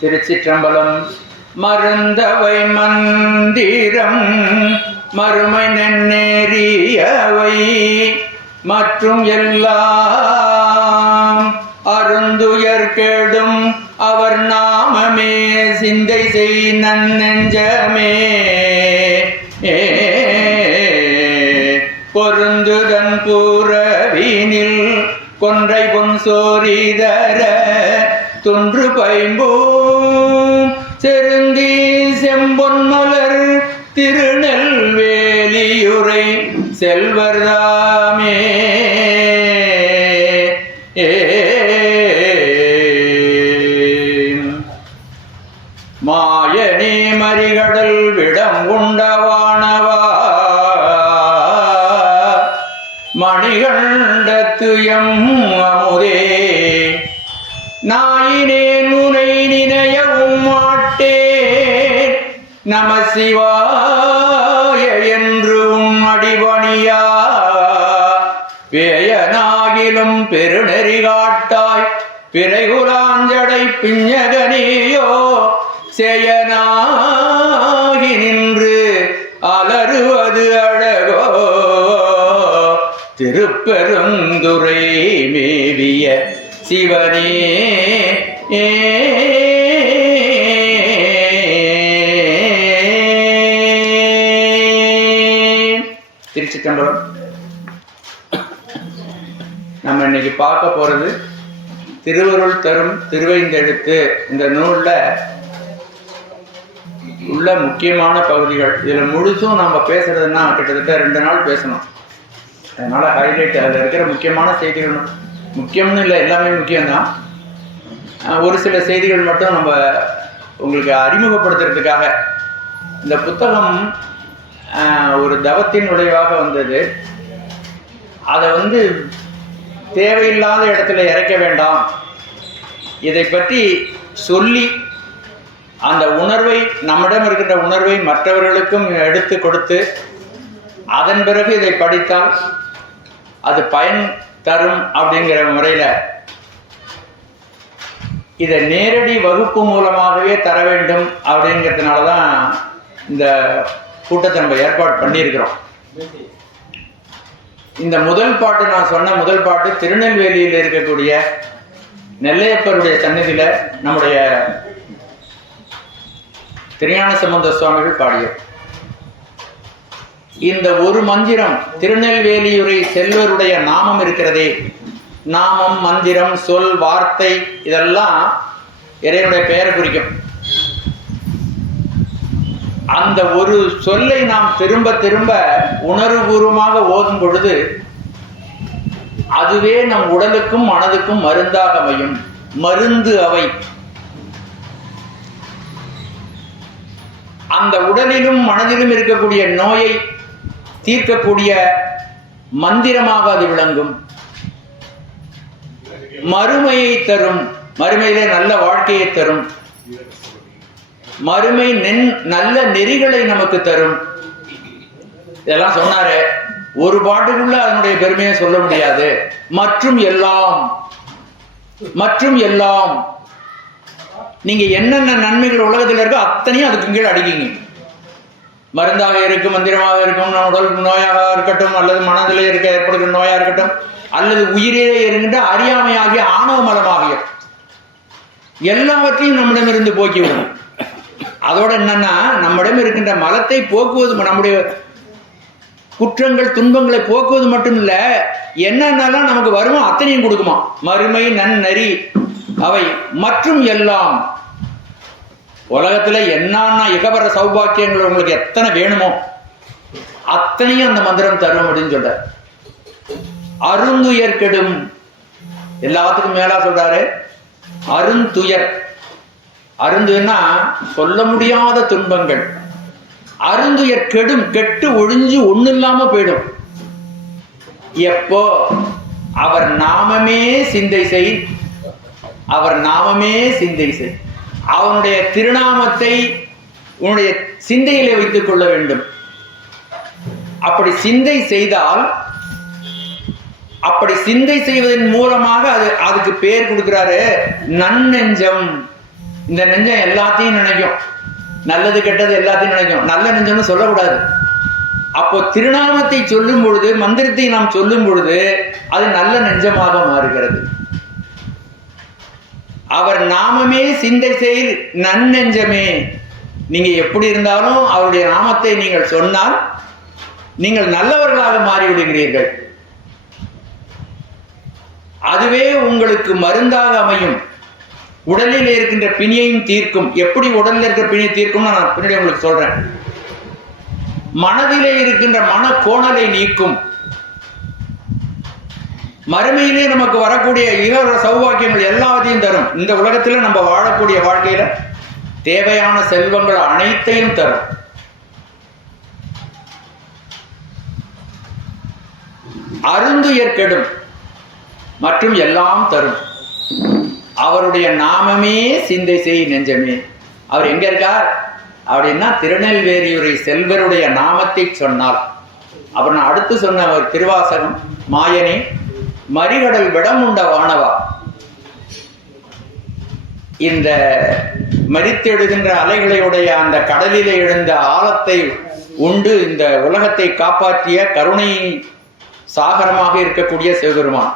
திருச்சிற்றம்பலம். மருந்தவை மந்திரம் மறுமை நன்னேறியவை மற்றும் எல்லாம் அருந்துயர் கெடும் அவர் நாமமே சிந்தை செய் நன்னெஞ்சமே. பொருந்துதன் பூரவினில் கொன்றை பொன் சோரிதர தொன்று பைம்பூம் செருந்தி செம்பொன் மலர் திருநெல்வேலியுரை செல்வர்தாமே. மாயனே மறிகடல் விடம் உண்டவானவா மணிகண்டத்துயம் அமுதே நாயினேன் உனை நினையவும் மாட்டேன் நம சிவாய என்று அடிபணியா வேயனாகிலும் பெருநெறி காட்டாய் பிறைகுலாஞ்சடை பிஞ்சகனியோ செயனாகி நின்று அலறுவது அழகோ திருப்பெருந்துறை மேவிய சிவனே. திருச்சிற்றம்பலம். நம்ம இன்னைக்கு பார்க்க போறது திருவருள் தரும் திருவைந்தெழுத்து. இந்த நூல்ல உள்ள முக்கியமான பகுதிகள். இதுல முழுசும் நம்ம பேசுறதுன்னா கிட்டத்தட்ட 2 நாள் பேசணும். அதனால ஹைலைட் அதில் இருக்கிற முக்கியமான செய்திகள், முக்கியம்னு இல்லை எல்லாமே முக்கியம்தான், ஒரு சில செய்திகள் மட்டும் நம்ம உங்களுக்கு அறிமுகப்படுத்துறதுக்காக. இந்த புத்தகம் ஒரு தவத்தின் விளைவாக வந்தது. அதை தேவையில்லாத இடத்துல இறக்க வேண்டாம், இதை பற்றி சொல்லி அந்த உணர்வை, நம்மிடம் இருக்கின்ற உணர்வை மற்றவர்களுக்கும் எடுத்து கொடுத்து அதன் பிறகு இதை படித்தால் அது பயன் தரும் அப்படிங்கிற முறையில் இதை நேரடி வகுப்பு மூலமாகவே தர வேண்டும் அப்படிங்கிறதுனால தான் இந்த கூட்டத்தை நம்ம ஏற்பாடு பண்ணியிருக்கிறோம். இந்த முதல் பாட்டு, நான் சொன்ன முதல் பாட்டு திருநெல்வேலியில் இருக்கக்கூடிய நெல்லையப்பருடைய சன்னதியில் நம்முடைய திருஞான சம்பந்த சுவாமிகள் பாடியது. இந்த ஒரு மந்திரம் திருநெல்வேலியுரை செல்வருடைய நாமம் இருக்கிறதே, நாமம், மந்திரம், சொல், வார்த்தை இதெல்லாம் இறைவனுடைய பெயரை குறிக்கும். அந்த ஒரு சொல்லை நாம் திரும்ப திரும்ப உணர்வுபூர்வமாக ஓதும் பொழுது அதுவே நம் உடலுக்கும் மனதுக்கும் மருந்தாக அமையும். மருந்து அவை. அந்த உடலிலும் மனதிலும் இருக்கக்கூடிய நோயை தீர்க்கக்கூடிய மந்திரமாக அது விளங்கும். மறுமையை தரும், மறுமையிலே நல்ல வாழ்க்கையை தரும், மறுமை நல்ல நெறிகளை நமக்கு தரும். இதெல்லாம் சொன்னாரு. ஒரு பாட்டுக்குள்ள அதனுடைய பெருமையை சொல்ல முடியாது. மற்றும் எல்லாம், மற்றும் எல்லாம், நீங்க என்னென்ன நன்மைகள் உலகத்தில் இருக்கோ அத்தனையும் அதுக்கு கீழே அடிக்கீங்க. மருந்தாக இருக்கும், மந்திரமாக இருக்கும், நம்ம உடல் நோயாக இருக்கட்டும், அல்லது மனதிலே இருக்க ஏற்படுகிற நோயா இருக்கட்டும், அல்லது உயிரிலே இருக்கின்ற அறியாமையாகிய ஆணவ மலமாகிய எல்லாவற்றையும் நம்மிடமிருந்து போக்கிவிடும். அதோட என்னன்னா, நம்மிடம் இருக்கின்ற மலத்தை போக்குவது, நம்முடைய குற்றங்கள் துன்பங்களை போக்குவது மட்டும் இல்ல, என்னென்னலாம் நமக்கு வருமோ அத்தனையும் கொடுக்குமா. மறுமை நன்னறி அவை மற்றும் எல்லாம். உலகத்துல என்னன்னா இகபர சௌபாக்கியங்கள் உங்களுக்கு எத்தனை வேணுமோ அத்தனையும் அந்த மந்திரம் தரும் அப்படின்னு சொல்ற. அருந்துயர் கெடும், எல்லாத்துக்கும் மேலா சொல்றாரு அருந்துயர். அருந்துன்னா சொல்ல முடியாத துன்பங்கள். அருந்துயர் கெடும், கெட்டு ஒழிஞ்சு ஒண்ணு இல்லாம போயிடும். எப்போ அவர் நாமமே சிந்தை செய், அவர் நாமமே சிந்தை செய். அவனுடைய திருநாமத்தை உன்னுடைய சிந்தையிலே வைத்துக் கொள்ள வேண்டும். அப்படி சிந்தை செய்தால், அப்படி சிந்தை செய்வதன் மூலமாக அதுக்கு பேர் கொடுக்கிறாரு நன்னெஞ்சம். இந்த நெஞ்சம் எல்லாத்தையும் நினைக்கும், நல்லது கெட்டது எல்லாத்தையும் நினைக்கும். நல்ல நெஞ்சம்னு சொல்லக்கூடாது. அப்போ திருநாமத்தை சொல்லும் பொழுது, மந்திரத்தை நாம் சொல்லும் பொழுது அது நல்ல நெஞ்சமாக மாறுகிறது. அவர் நாமமே சிந்தை செய் நன்னெஞ்சமே. நீங்க எப்படி இருந்தாலும் அவருடைய நாமத்தை நீங்கள் சொன்னால் நீங்கள் நல்லவர்களாக மாறிவிடுகிறீர்கள். அதுவே உங்களுக்கு மருந்தாக அமையும். உடலில் இருக்கின்ற பிணியையும் தீர்க்கும். எப்படி உடலில் இருக்கிற பிணியை தீர்க்கும்னு நான் பின்னாடி உங்களுக்கு சொல்றேன். மனதிலே இருக்கின்ற மன கோணலை நீக்கும். மறுமையிலே நமக்கு வரக்கூடிய இகவர சௌபாக்கியங்கள் எல்லாத்தையும் தரும். இந்த உலகத்தில் நம்ம வாழக்கூடிய வாழ்க்கையில தேவையான செல்வங்கள் அனைத்தையும் தரும். அருந்துயர் கெடும் மற்றும் எல்லாம் தரும். அவருடைய நாமமே சிந்தை செய் நெஞ்சமே. அவர் எங்க இருக்கார் அப்படின்னா, திருநெல்வேலியுரை செல்வருடைய நாமத்தை சொன்னால். அப்புறம் நான் அடுத்து சொன்ன ஒரு திருவாசகம், மாயனே மறிகடல் விடமுண்ட வானவா. இந்த மரித்தெழுகின்ற அலைகளையுடைய அந்த கடலிலே எழுந்த ஆழத்தை உண்டு இந்த உலகத்தை காப்பாற்றிய கருணை சாகரமாக இருக்கக்கூடிய சிவபெருமான்.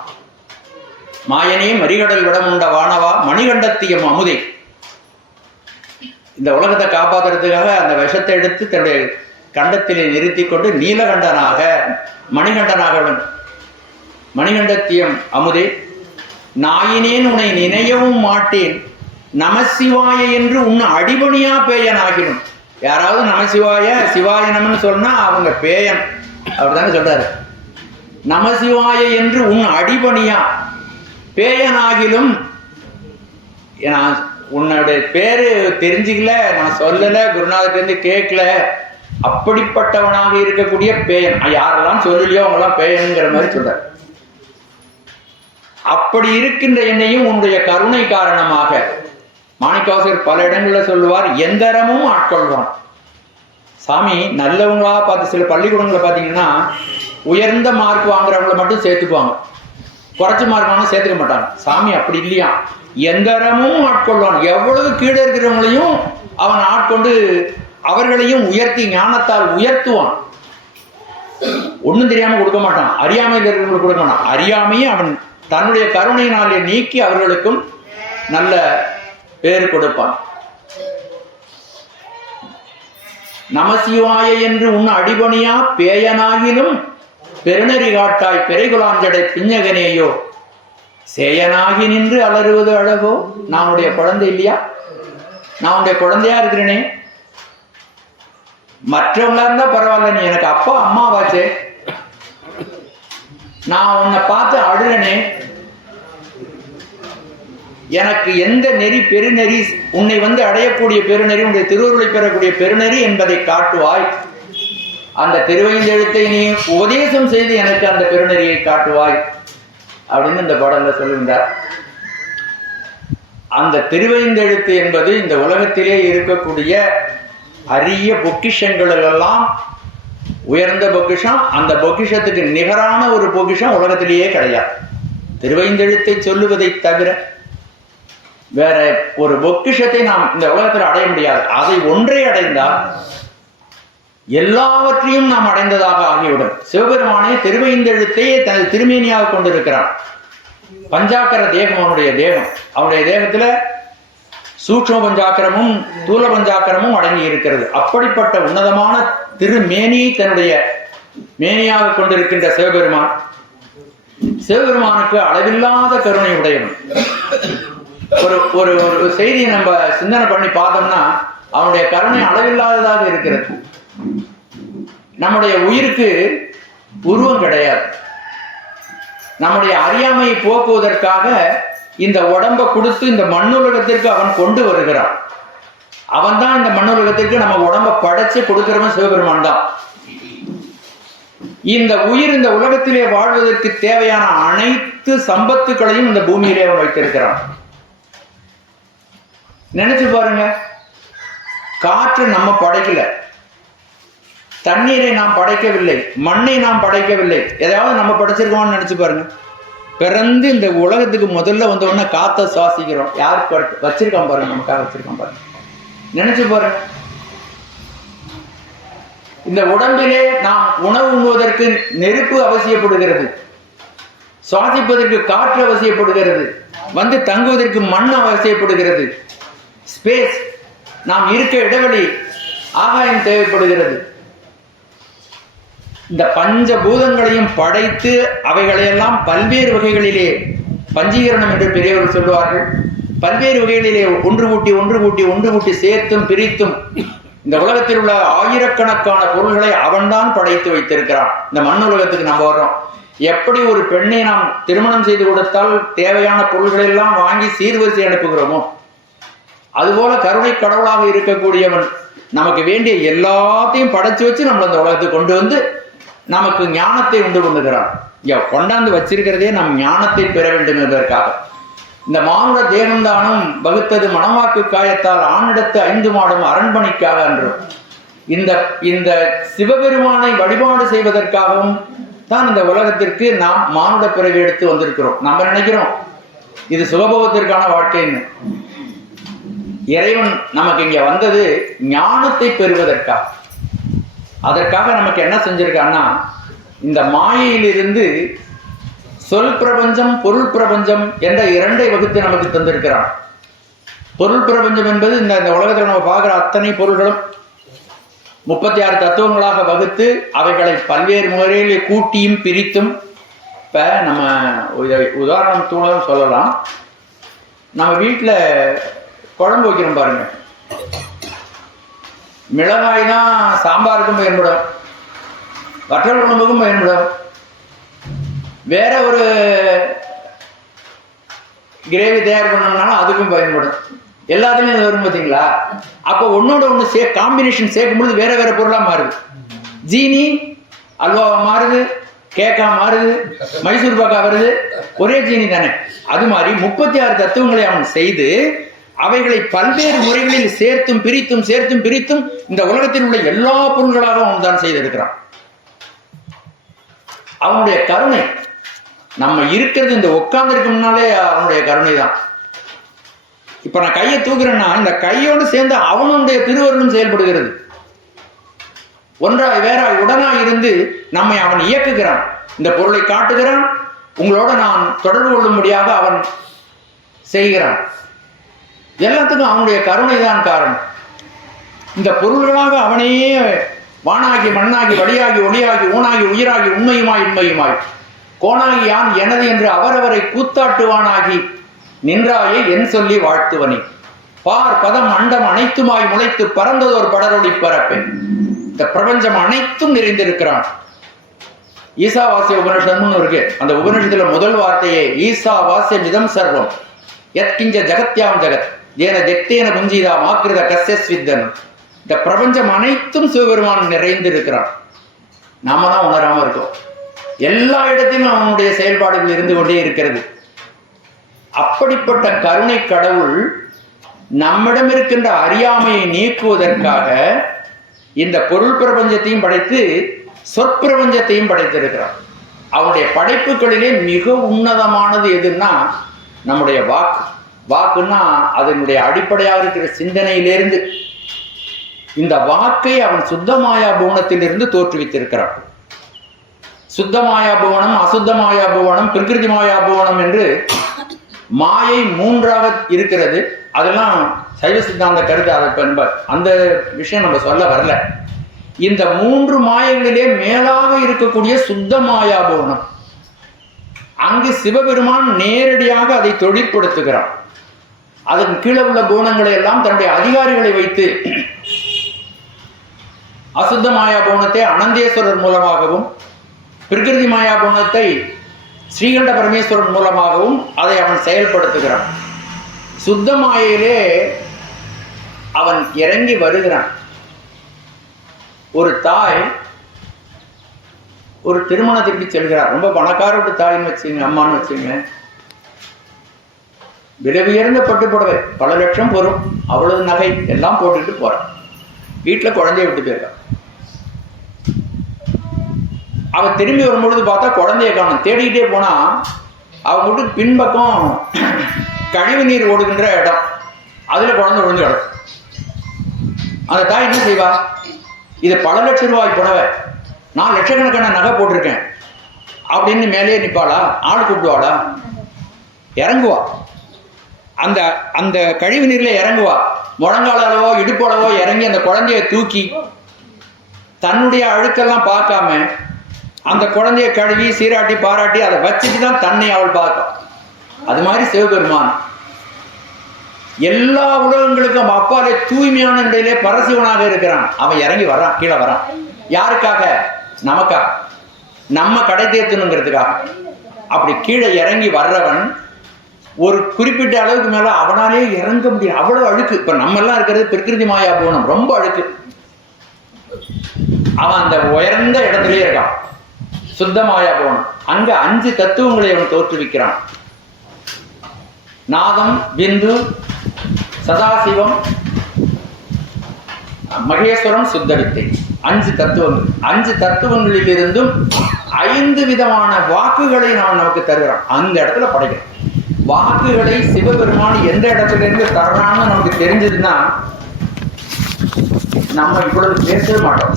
மாயனே மறிகடல் விடமுண்ட வானவா மணிகண்டத்தியம் அமுதே. இந்த உலகத்தை காப்பாற்றுறதுக்காக அந்த விஷத்தை எடுத்து தன்னுடைய கண்டத்திலே நிறுத்தி கொண்டு நீலகண்டனாக மணிகண்டனாக மணிகண்டத்தியம் அமுதே. நாயினேன் உன்னை நினையவும் மாட்டேன், நமசிவாய என்று உன் அடிபணியா பேயன் ஆகிடும். யாராவது நமசிவாய சிவாயனம்னு சொன்னா அவங்க பேயன், அப்படித்தானே சொல்றாரு. நமசிவாய என்று உன் அடிபணியா பேயனாகிலும், உன்னுடைய பேரு தெரிஞ்சுக்கல, நான் சொல்லல, குருநாதர்கிட்ட கேட்கல, அப்படிப்பட்டவனாக இருக்கக்கூடிய பேயன். யாரெல்லாம் சொல்லலையோ அவங்கெல்லாம் பேயனுங்கிற மாதிரி சொல்றார். அப்படி இருக்கின்ற என்னையும் உன்னுடைய கருணை காரணமாக மாணிக்கவாசகர் பல இடங்களில் சொல்லுவார், எந்தரமும் ஆட்கொள்வான். சாமி நல்லவங்களா பார்த்து சில பள்ளிக்கூடங்களை பார்த்தீங்கன்னா உயர்ந்த மார்க் வாங்குறவங்களை மட்டும் சேர்த்துக்குவாங்க, குறைச்ச மார்க் வாங்க சேர்த்துக்க மாட்டாங்க. சாமி அப்படி இல்லையா, எந்தரமும் ஆட்கொள்வான். எவ்வளவு கீழே இருக்கிறவங்களையும் அவன் ஆட்கொண்டு அவர்களையும் உயர்த்தி ஞானத்தால் உயர்த்துவான். ஒன்றும் தெரியாம கொடுக்க மாட்டான், அறியாமையில் இருக்கிறவங்களுக்கு கொடுக்க மாட்டான். அறியாமையை அவன் தன்னுடைய கருணையினாலே நீக்கி அவர்களுக்கும் நல்ல பேர் கொடுப்பான். நமசிவாய என்று உன் அடிபணியா பேயனாகிலும் பெருநெறி காட்டாய் பிறைகுலாஞ்சடை பிஞ்சகனேயோ சேயனாகி நின்று அலறுவது அழகோ. நான் உடைய குழந்தை இல்லையா, நான் உடைய குழந்தையா இருக்கிறேனே. மற்றவங்களா இருந்தா பரவாயில்ல, நீ எனக்கு அப்பா அம்மாவாச்சே. நான் உன்னை பார்த்து அழுறனே. எனக்கு எந்த நெறி பெருநெறி, உன்னை அடையக்கூடிய பெருநெறி, உன்னுடைய திருவுருளை பெறக்கூடிய பெருநெறி என்பதை காட்டுவாய். அந்த திருவைந்தெழுத்தை நீ உபதேசம் செய்து எனக்கு அந்த பெருநெறியை காட்டுவாய் அப்படின்னு இந்த பாடல்ல சொல்லுகின்றார். அந்த திருவைந்தெழுத்து என்பது இந்த உலகத்திலே இருக்கக்கூடிய அரிய பொக்கிஷங்களெல்லாம் உயர்ந்த பொக்கிஷம். அந்த பொக்கிஷத்துக்கு நிகரான ஒரு பொக்கிஷம் உலகத்திலேயே கிடையாது. திருவைந்தெழுத்தை சொல்லுவதை தவிர வேற ஒரு பொக்கிஷத்தை நாம் இந்த உலகத்தில் அடைய முடியாது. அதை ஒன்றை அடைந்தால் எல்லாவற்றையும் நாம் அடைந்ததாக ஆகிவிடும். சிவபெருமானே திருவைந்தெழுத்தையே தனது திருமேனியாக கொண்டிருக்கிறான். பஞ்சாக்கர தேகம் அவனுடைய தேகம். அவனுடைய தேகத்துல சூக்ஷ்ம பஞ்சாக்கரமும் தூல பஞ்சாக்கரமும் அடங்கி இருக்கிறது. அப்படிப்பட்ட உன்னதமான திருமேனியை தன்னுடைய மேனியாக கொண்டிருக்கின்ற சிவபெருமான், சிவபெருமானுக்கு அளவில்லாத கருணை உடையவன். ஒரு ஒரு ஒரு செய்தியை நம்ம சிந்தனை பண்ணி பார்த்தோம்னா அவனுடைய கருணை அளவில்லாததாக இருக்கிறது. நம்முடைய உயிருக்கு உருவம் கிடையாது. நம்முடைய அறியாமையை போக்குவதற்காக இந்த உடம்பை கொடுத்து இந்த மண்ணுலகத்திற்கு அவன் கொண்டு வருகிறான். அவன் தான் இந்த மண்ணுலகத்திற்கு நம்ம உடம்பை படைச்சு கொடுக்கிறவன் சிவபெருமான் தான். இந்த உயிர் இந்த உலகத்திலே வாழ்வதற்கு தேவையான அனைத்து சம்பத்துக்களையும் இந்த பூமியிலே அவன் வைத்திருக்கிறான். நினைச்சு பாருங்க, காற்று நம்ம படைக்கல, தண்ணீரை நாம் படைக்கவில்லை, மண்ணை நாம் படைக்கவில்லை, ஏதாவது நம்ம படைச்சிருக்கோம்னு நினைச்சு பாருங்க. பிறந்து இந்த உலகத்துக்கு முதல்ல வந்த உடனே காத்த சுவாசிக்கிறோம். யார் வச்சிருக்கான் பாருங்க, நமக்காக வச்சிருக்கான் பாருங்க. நினைச்சு பாருங்க, இந்த உடம்பிலே நாம் உணவு உண்ணுவதற்கு நெருப்பு அவசியப்படுகிறது, சுவாசிப்பதற்கு காற்று அவசியப்படுகிறது, வந்து தங்குவதற்கு மண் அவசியப்படுகிறது, ஸ்பேஸ் நாம் இருக்க இடைவெளி ஆகாயம் தேவைப்படுகிறது. இந்த பஞ்ச பூதங்களையும் படைத்து அவைகளையெல்லாம் பல்வேறு வகைகளிலே பஞ்சீகரணம் என்று பெரியவர்கள் சொல்லுவார்கள். பல்வேறு வகைகளிலே ஒன்று கூட்டி சேர்த்தும் பிரித்தும் இந்த உலகத்தில் உள்ள ஆயிரக்கணக்கான பொருள்களை அவன்தான் படைத்து வைத்திருக்கிறான். இந்த மண் உலகத்துக்கு நம்ம வர்றோம். எப்படி ஒரு பெண்ணை நாம் திருமணம் செய்து கொடுத்தால் தேவையான பொருள்களை எல்லாம் வாங்கி சீர்வரிசை அனுப்புகிறோமோ, அதுபோல கருணை கடவுளாக இருக்கக்கூடியவன் நமக்கு வேண்டிய எல்லாத்தையும் படைச்சு வச்சு நம்மளை இந்த உலகத்துக்கு கொண்டு வந்து நமக்கு ஞானத்தை உண்டு பண்ணுகிறான். கொண்டாந்து வச்சிருக்கிறதே நம் ஞானத்தை பெற வேண்டும் என்பதற்காக. இந்த மானுட தேகம்தானும் வகுத்தது மணவாக்கு காயத்தால் ஆணிடத்து 5 மாடும் அரண்மனைக்காக என்றும் இந்த சிவபெருமானை வழிபாடு செய்வதற்காகவும் தான் இந்த உலகத்திற்கு நாம் மானுட பிறவி எடுத்து வந்திருக்கிறோம். நம்ம நினைக்கிறோம் இது சுகபோகத்திற்கான வாழ்க்கைன்னு. இறைவன் நமக்கு இங்க வந்தது ஞானத்தை பெறுவதற்காக. அதற்காக நமக்கு என்ன செஞ்சிருக்கான்னா, இந்த மாயையிலிருந்து சொல் பிரபஞ்சம் பொருள் பிரபஞ்சம் என்ற 2 வகுத்து நமக்கு தந்திருக்கிறான். பொருள் பிரபஞ்சம் என்பது இந்த உலகத்தில் நம்ம பார்க்கிற அத்தனை பொருள்களும் 36 தத்துவங்களாக வகுத்து அவைகளை பல்வேறு முறையில் கூட்டியும் பிரித்தும். இப்ப நம்ம உதாரணத்தோட சொல்லலாம், நம்ம வீட்டில் குழம்பு வைக்கிறோம் பாருங்க, மிளகாய் தான் சாம்பாருக்கும் பயன்படும், வற்றல் குழம்புக்கும் பயன்படும், வேற ஒரு கிரேவி தயார் பண்ணணும்னாலும் அதுக்கும் பயன்படும். எல்லாத்துலையும் இது வரும் பார்த்தீங்களா? அப்போ ஒன்னோட ஒன்று காம்பினேஷன் சேர்க்கும்பொழுது வேற வேற பொருளாக மாறுது. ஜீனி அல்வாவா மாறுது, கேக்கா மாறுது, மைசூர் பாக்கா வருது, ஒரே ஜீனி தானே. அது மாதிரி 36 தத்துவங்களை அவன் செய்து அவைகளை பல்வேறு முறைகளில் சேர்த்தும் பிரித்தும் இந்த உலகத்தில் உள்ள எல்லா பொருள்களாக அவன் தான் செய்திருக்கிறான். அவனுடைய கருணை நம்ம இருக்கிறது இந்த உட்கார்ந்து முன்னாலே அவனுடைய கருணை தான். இப்ப நான் கையை தூக்குறேன்னா இந்த கையோடு சேர்ந்து அவனுடைய திருவருளும் செயல்படுகிறது. ஒன்றாய் வேறாய் உடனாய் இருந்து நம்மை அவன் இயக்குகிறான், இந்த பொருளை காட்டுகிறான், உங்களோட நான் தொடர்பு கொள்ளும்படியாக அவன் செய்கிறான். எல்லாத்துக்கும் அவனுடைய கருணை தான் காரணம். இந்த பொருள்களாக அவனையே வானாகி மண்ணாகி வழியாகி ஒளியாகி ஊனாகி உயிராகி உண்மையுமாய் இன்மையுமாய் கோணாகி யான் எனது என்று அவரவரை கூத்தாட்டுவானாகி நின்றாயே என் சொல்லி வாழ்த்துவனே. பார் பதம் அண்டம் அனைத்துமாய் முளைத்து பறந்ததோர் படரொளி பரப்பேன். இந்த பிரபஞ்சம் அனைத்தும் நிறைந்திருக்கிறான். ஈசாவாசிய உபனிஷம்னு இருக்கு. அந்த உபனிஷத்துல முதல் வார்த்தையே ஈசாவாசியம் இதம் சர்வம் யத்கிஞ்ச ஜகத்யாம் ஜகத் ஏன தெக்தேன குஞ்சீதா மாக்கிருத கஸ்யஸ்வித்தன். இந்த பிரபஞ்சம் அனைத்தும் சிவபெருமான் நிறைந்திருக்கிறான். நாம தான் உணராம இருக்கோம். எல்லா இடத்திலும் அவனுடைய செயல்பாடுகள் இருந்து கொண்டே இருக்கிறது. அப்படிப்பட்ட கருணை கடவுள் நம்மிடம் இருக்கின்ற அறியாமையை நீக்குவதற்காக இந்த பொருள் பிரபஞ்சத்தையும் படைத்து சொற்பிரபஞ்சத்தையும் படைத்திருக்கிறார். அவனுடைய படைப்புகளிலே மிக உன்னதமானது எதுன்னா நம்முடைய வாக்கு. வாக்குன்னா அதனுடைய அடிப்படையாக இருக்கிற சிந்தனையிலிருந்து இந்த வாக்கை அவன் சுத்தமாயா புவனத்திலிருந்து தோற்றுவித்திருக்கிறான். சுத்தமாயா புவனம், அசுத்தமாயா புவனம், பிரகிருதி மாயா புவனம் என்று மாயை 3ஆக இருக்கிறது. அதெல்லாம் சைவ சித்தாந்த கருத்து. அதை அந்த விஷயம் நம்ம சொல்ல வரல. இந்த 3 மாயைகளிலே மேலாக இருக்கக்கூடிய சுத்த மாயா புவனம், அங்கு சிவபெருமான் நேரடியாக அதை தொழிற்படுத்துகிறான். அதன் கீழே உள்ள புவனங்களை எல்லாம் தன்னுடைய அதிகாரிகளை வைத்து அசுத்த மாயா புவனத்தை அனந்தேஸ்வரர் மூலமாகவும் பிரகிருதி மாயா புவனத்தை ஸ்ரீகண்ட பரமேஸ்வரன் மூலமாகவும் அதை அவன் செயல்படுத்துகிறான். சுத்த மாயையிலே அவன் இறங்கி வருகிறான். ஒரு தாய் ஒரு திருமணத்திற்கு செல்கிறார். ரொம்ப பணக்கார விட்டு தாயின்னு வச்சுங்க, அம்மான்னு வச்சுங்க. விலை உயர்ந்த பட்டு புடவை பல லட்சம் வரும், அவ்வளவு நகை எல்லாம் போட்டுட்டு போறான். வீட்டுல குழந்தைய விட்டு போயிருக்கான். அவ திரும்பி வரும்பொழுது பார்த்தா குழந்தைய காணும். தேடிக்கிட்டே போனா அவங்க வீட்டுக்கு பின்பக்கம் கழிவு நீர் ஓடுகின்ற இடம், அதுல குழந்தை விழுந்து கிடக்கும். அந்த தாய் என்ன செய்வா? இது பல லட்சம் ரூபாய் புடவை, நான் லட்சக்கணக்கான நகை போட்டிருக்கேன் அப்படின்னு மேலே நிற்பாளா? ஆள் கூப்பிடுவாளா? இறங்குவா. அந்த அந்த கழிவு நீர்ல இறங்குவா. முழங்கால அளவோ இடுப்பளவோ இறங்கி அந்த குழந்தைய தூக்கி தன்னுடைய அழுக்கெல்லாம் பார்க்காம அந்த குழந்தைய கழுவி சீராட்டி பாராட்டி அதை வச்சுட்டு தான் தன்னை அவள் பார்க்கும். அது மாதிரி சிவபெருமான் எல்லா உலகங்களுக்கும் அப்பாலே தூய்மையான நிலையிலே பரசிவனாக இருக்கிறான். அவன் இறங்கி வர்றான், கீழே வரான். யாருக்காக? நமக்காக, நம்ம கடை தேர்த்தணுங்கிறதுக்காக. அப்படி கீழே இறங்கி வர்றவன் ஒரு குறிப்பிட்ட அளவுக்கு மேல அவனாலே இறங்க முடியும். அவ்வளவு அழுக்கு. இப்ப நம்ம எல்லாம் இருக்கிறது பிரகிருதி மாயா போகணும், ரொம்ப அழுக்கு. அவன் அந்த உயர்ந்த இடத்திலே இருக்கான், சுத்தமாயா போகணும். அங்க 5 தத்துவங்களை அவன் தோற்றுவிக்கிறான். நாதம், பிந்து, சதாசிவம், மகேஸ்வரம், சுத்தவித்தை. 5 தத்துவங்கள். 5 தத்துவங்களில் இருந்தும் 5 விதமான வாக்குகளை நான் நமக்கு தருகிறான். அந்த இடத்துல படைக்கிறோம். வாக்குகளை சிவபெருமான் எந்த இடத்துல இருந்து தர்றான்னு நமக்கு தெரிஞ்சதுன்னா நம்ம இவ்வளவு பேசவே மாட்டோம்.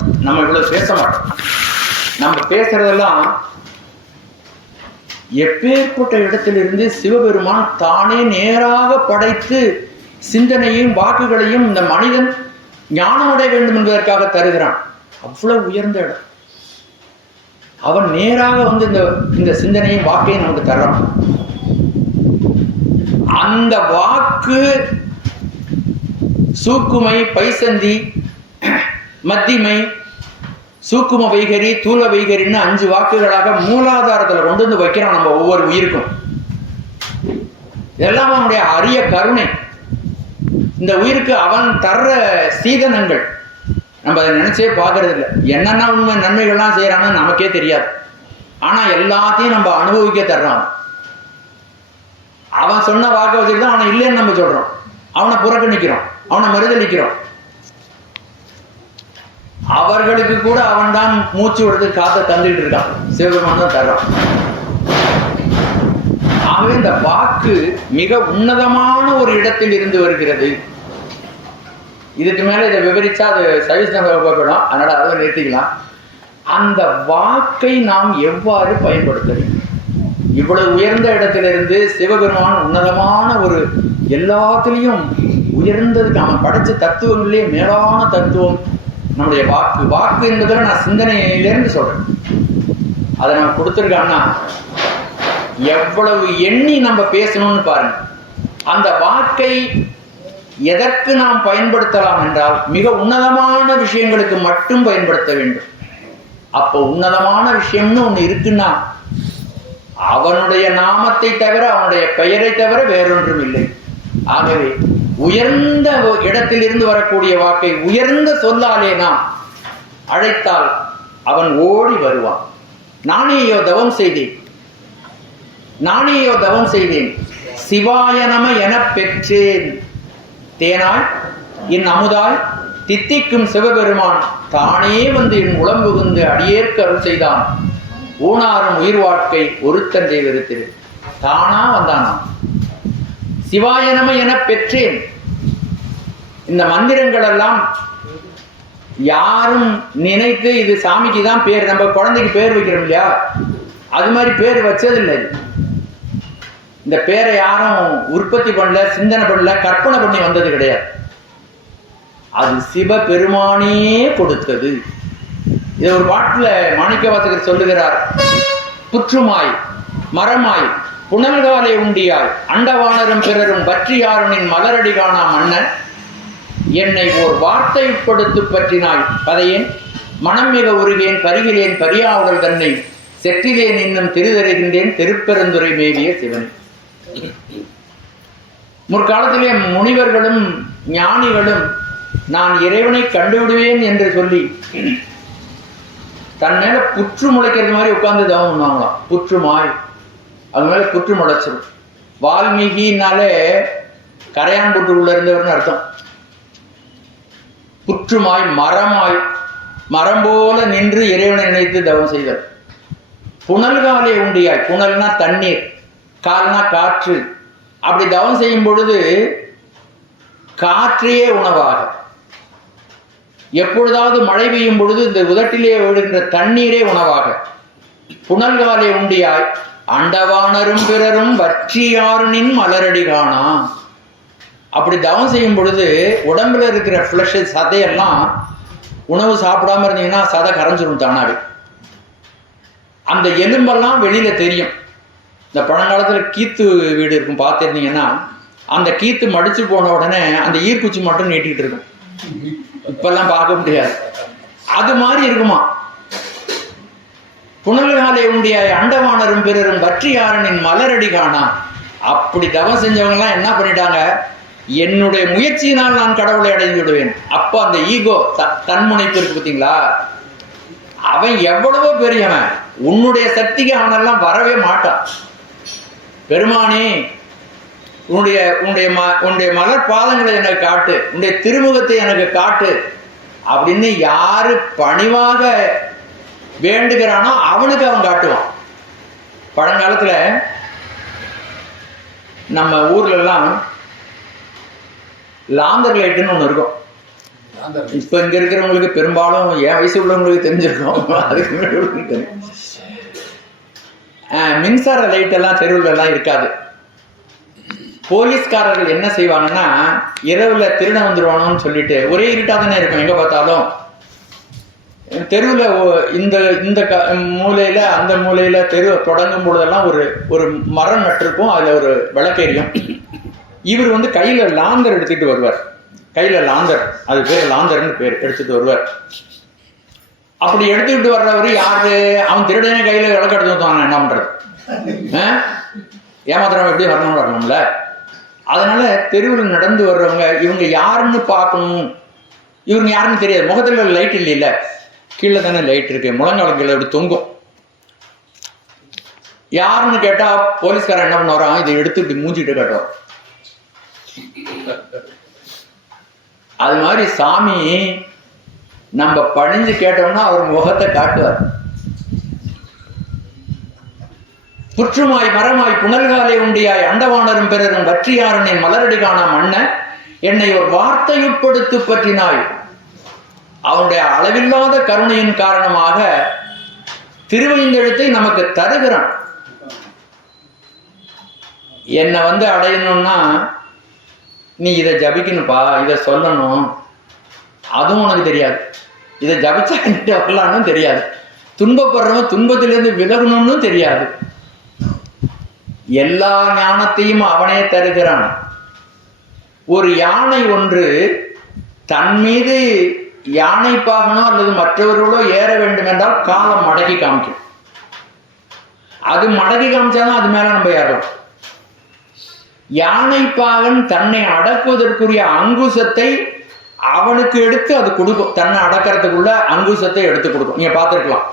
நம்ம பேசுறதெல்லாம் எப்பேற்பட்ட இடத்திலிருந்து சிவபெருமான் தானே நேராக படைத்து சிந்தனையும் வாக்குகளையும் இந்த மனிதன் ஞானம் அடைய வேண்டும் என்பதற்காக தருகிறான். அவ்வளவு உயர்ந்த இடம். அவன் நேராக வந்து இந்த சிந்தனையும் வாக்கையும் நமக்கு தர்றான். அந்த வாக்கு சூக்குமை, பைசந்தி, மத்திமை, சூக்கும வைகரி, தூல வைகரின்னு 5 வாக்குகளாக மூலாதாரத்தில் கொண்டு வந்து வைக்கிறான் நம்ம ஒவ்வொரு உயிருக்கும். இதெல்லாம் அவனுடைய அரிய கருணை. இந்த உயிருக்கு அவன் தர்ற சீதனங்கள் நம்ம அதை நினைச்சே பார்க்கறது இல்லை. என்னென்ன உண்மை நன்மைகள்லாம் செய்யறான்னு நமக்கே தெரியாது. ஆனா எல்லாத்தையும் நம்ம அனுபவிக்க தர்றான். அவன் சொன்ன வாக்கை வச்சுட்டு தான் அவனை இல்லைன்னு நம்ம சொல்றோம். அவனை புறக்கணிக்கிறோம், அவனை மறுதளிக்கிறோம். அவர்களுக்கு கூட அவன் தான் மூச்சு விடுறது காத்த தந்துட்டு இருக்கான். சிவபெருமான் தான் தர்றான். ஆகவே இந்த வாக்கு மிக உன்னதமான ஒரு இடத்தில் இருந்து வருகிறது. இதுக்கு மேல இதை விவரிச்சா அது சவிஸ்தம், அதனால அதை நிறுத்திக்கலாம். அந்த வாக்கை நாம் எவ்வாறு பயன்படுத்த வேண்டும்? இவ்வளவு உயர்ந்த இடத்திலிருந்து சிவபெருமான் உன்னதமான ஒரு எல்லாத்திலையும் உயர்ந்ததுக்கு அவன் படைச்ச தத்துவங்களிலே மேலான தத்துவம் நம்முடைய வாக்கு. வாக்கு என்பதில் நான் சிந்தனையிலிருந்து சொல்றேன். அதை நம்ம கொடுத்துருக்கான்னா எவ்வளவு எண்ணி நம்ம பேசணும்னு பாருங்க. அந்த வாக்கை எதற்கு நாம் பயன்படுத்தலாம் என்றால் மிக உன்னதமான விஷயங்களுக்கு மட்டும் பயன்படுத்த வேண்டும். அப்போ உன்னதமான விஷயம்னு ஒண்ணு இருக்குன்னா அவனுடைய நாமத்தை தவிர, அவனுடைய பெயரை தவிர வேறொன்றும் இல்லை. ஆகவே உயர்ந்த இடத்திலிருந்து வரக்கூடிய வாக்கை உயர்ந்த சொல்லாலே நாம் அழைத்தால் அவன் ஓடி வருவான். நானேயோ தவம் செய்தேன், சிவாய நம என பெற்றேன். தேனாய் என் அமுதாய் தித்திக்கும் சிவபெருமான் தானே வந்து என் உளம்புகுந்து அடியேற்கு அருள் செய்தான். ஊனாரும் உயிர் வாழ்க்கை ஒருத்தன் செய்வதிரு. தானா வந்தானா. சிவாய நம என பெற்றேன். இந்த மந்திரங்கள் எல்லாம் யாரும் நினைத்து இது சாமிக்கு தான் பேர், நம்ம குழந்தைக்கு பேர் வைக்கிறோம் இல்லையா, அது மாதிரி பேர் வச்சதில்லை. இந்த பேரை யாரும் உற்பத்தி பண்ணல, சிந்தனை பண்ணல, கற்பனை பண்ணி வந்தது கிடையாது. அது சிவபெருமானே கொடுத்தது. இது ஒரு பாட்டுல மாணிக்கவாசகர் சொல்லுகிறார். புற்றுமாய் மரமாய் புனல்காலை உண்டியாய் அண்டவானரும் பிறரும் பற்றியாருனின் மலரடி காணா மன்னன் என்னை ஓர் வார்த்தை உட்படுத்து பற்றினாய் பதையேன் மனம் மிக உருகேன் பருகிலேன் பரியாவுடல் தன்னை செற்றிலேன் இன்னும் திருதருகின்றேன் திருப்பெருந்துரை மேவிய சிவன். முற்காலத்திலே முனிவர்களும் ஞானிகளும் நான் இறைவனை கண்டுவிடுவேன் என்று சொல்லி தன் மேல புற்று முளைக்கிறது மாதிரி உட்கார்ந்து தவம் பண்ணுவாங்களாம். புற்றுமாய், அது மேல புற்று முளைச்சிடும். வால்மீகினாலே கரையான் புற்று உள்ள இருந்தவர்னு அர்த்தம். புற்றுமாய் மரமாய், மரம் போல நின்று இறைவனை நினைத்து தவம் செய்தார். புனல்காலை உண்டியாய், புனல்னா தண்ணீர், கால்னா காற்று. அப்படி தவம் செய்யும் பொழுது காற்றையே உணவாக, எப்பொழுதாவது மழை பெய்யும் பொழுது இந்த உதட்டிலே விடுகின்ற தண்ணீரே உணவாக, புனல்காலை உண்டியாய் அண்டவானரும் பிறரும் வற்றியாருனின் மலரடி காணா. அப்படி தவம் செய்யும் பொழுது உடம்புல இருக்கிற ஃப்ளஷ் சதையெல்லாம், உணவு சாப்பிடாம இருந்தீங்கன்னா சதை கரைஞ்சிரும் தானாவே. அந்த எலும்பெல்லாம் வெளியில தெரியும். இந்த பழங்காலத்துல கீத்து வீடு இருக்கும், பார்த்துருந்தீங்கன்னா அந்த கீத்து மடிச்சு போன உடனே அந்த ஈர்க்குச்சி மட்டும் நீட்டிகிட்டு இருக்கும். இப்பெல்லாம் பார்க்க முடியாது. அது மாதிரி இருக்குமா. புனல்காலை உண்டியாய் அண்டவானரும் பிறரும் வற்றியாரனின் மலரடி காணா. அப்படி தவம் செஞ்சவங்க எல்லாம் என்ன பண்ணிட்டாங்க, என்னுடைய முயற்சியினால் நான் கடவுளை அடைந்து விடுவேன். அப்போ அந்த ஈகோ, தன்முனைப்பு இருக்கு பார்த்தீங்களா, அவன் எவ்வளவோ பெரியவன், உன்னுடைய சக்திக்கு அவனெல்லாம் வரவே மாட்டான். பெருமானே, உன்னுடைய மலர் பாதங்களை எனக்கு காட்டு, உன்னுடைய திருமுகத்தை எனக்கு காட்டு அப்படின்னு யாரு பணிவாக வேண்டுகிறானோ அவனுக்கு அவன் காட்டுவான். பழங்காலத்துல நம்ம ஊர்ல எல்லாம் லாந்தர் லைட்டுன்னு ஒண்ணு இருக்கும். இப்ப இங்க இருக்கிறவங்களுக்கு பெரும்பாலும் என் வயசு உள்ளவங்களுக்கு தெரிஞ்சிருக்கும், அதுக்கு முன்னாடி தெரியும். மின்சார லைட் எல்லாம் தெருவுல எல்லாம் இருக்காது. போலீஸ்காரர்கள் என்ன செய்வாங்கன்னா, இரவுல திருட வந்துருவானோன்னு சொல்லிட்டு, ஒரே இருட்டா தானே இருக்கும் எங்க பார்த்தாலும், தெருவுல இந்த மூலையில அந்த மூலையில தெரு தொடங்கும் பொழுதெல்லாம் ஒரு மரம் நட்டிருக்கும், அதுல ஒரு விளக்கேரியும். இவர் வந்து கையில லாந்தர் எடுத்துட்டு வருவார். கையில லாந்தர், அது பேர் லாந்தர்னு பேர், எடுத்துட்டு வருவார். அப்படி எடுத்துக்கிட்டு வர்றவரு யாரு, அவன் திருடனே கையில விளக்கு எடுத்து வந்தாங்க, என்ன பண்றது, ஏமாத்திரம் எப்படி வரணும்ல. அதனால தெருவில் நடந்து வர்றவங்க இவங்க யாருன்னு பார்க்கணும், இவங்க யாருன்னு தெரியாது. முகத்துல லைட் இல்லைல்ல, கீழே தானே லைட் இருக்கு, முழங்காலங்கீழ இப்படி தொங்கும். யாருன்னு கேட்டா போலீஸ்காரன் என்ன பண்ணுவாராம், இதை எடுத்து இப்படி மூஞ்சிட்டு காட்டுவார். அது மாதிரி சாமி நம்ம பணிஞ்சு கேட்டோம்னா அவர் முகத்தை காட்டுவார். புற்றுமாய் மரமாய் புனல்காலை உண்டியாய் அண்டவானரும் பிறரும் வற்றியாரனின் மலரடி காணா மன்ன, என்னை ஒரு வார்த்தையுட்படுத்து பற்றினாய். அவனுடைய அளவில்லாத கருணையின் காரணமாக திருவைந்தெழுத்தை நமக்கு தருகிறான். என்னை வந்து அடையணும்னா நீ இதை ஜபிக்கணும்ப்பா, இதை சொல்லணும், அதுவும் உனக்கு தெரியாது. இதை ஜபிச்சா வரலான்னு தெரியாது. துன்பப்படுறவன் துன்பத்திலிருந்து விலகணும்னு தெரியாது. எல்லா ஞானத்தையும் அவனே தருகிறான். ஒரு யானை ஒன்று தன் மீது யானை பாகனோ அல்லது மற்றவர்களோ ஏற வேண்டும் என்றால் காலம் மடக்கி காமிக்கும். அது மடக்கி காமிச்சாதான் அது மேல நம்ம ஏறலாம். யானை பாகன் தன்னை அடக்குவதற்குரிய அங்குசத்தை அவனுக்கு எடுத்து அது கொடுக்கும். தன்னை அடக்கிறதுக்குள்ள அங்குசத்தை எடுத்து கொடுக்கும். நீங்க பார்த்துருக்கலாம்.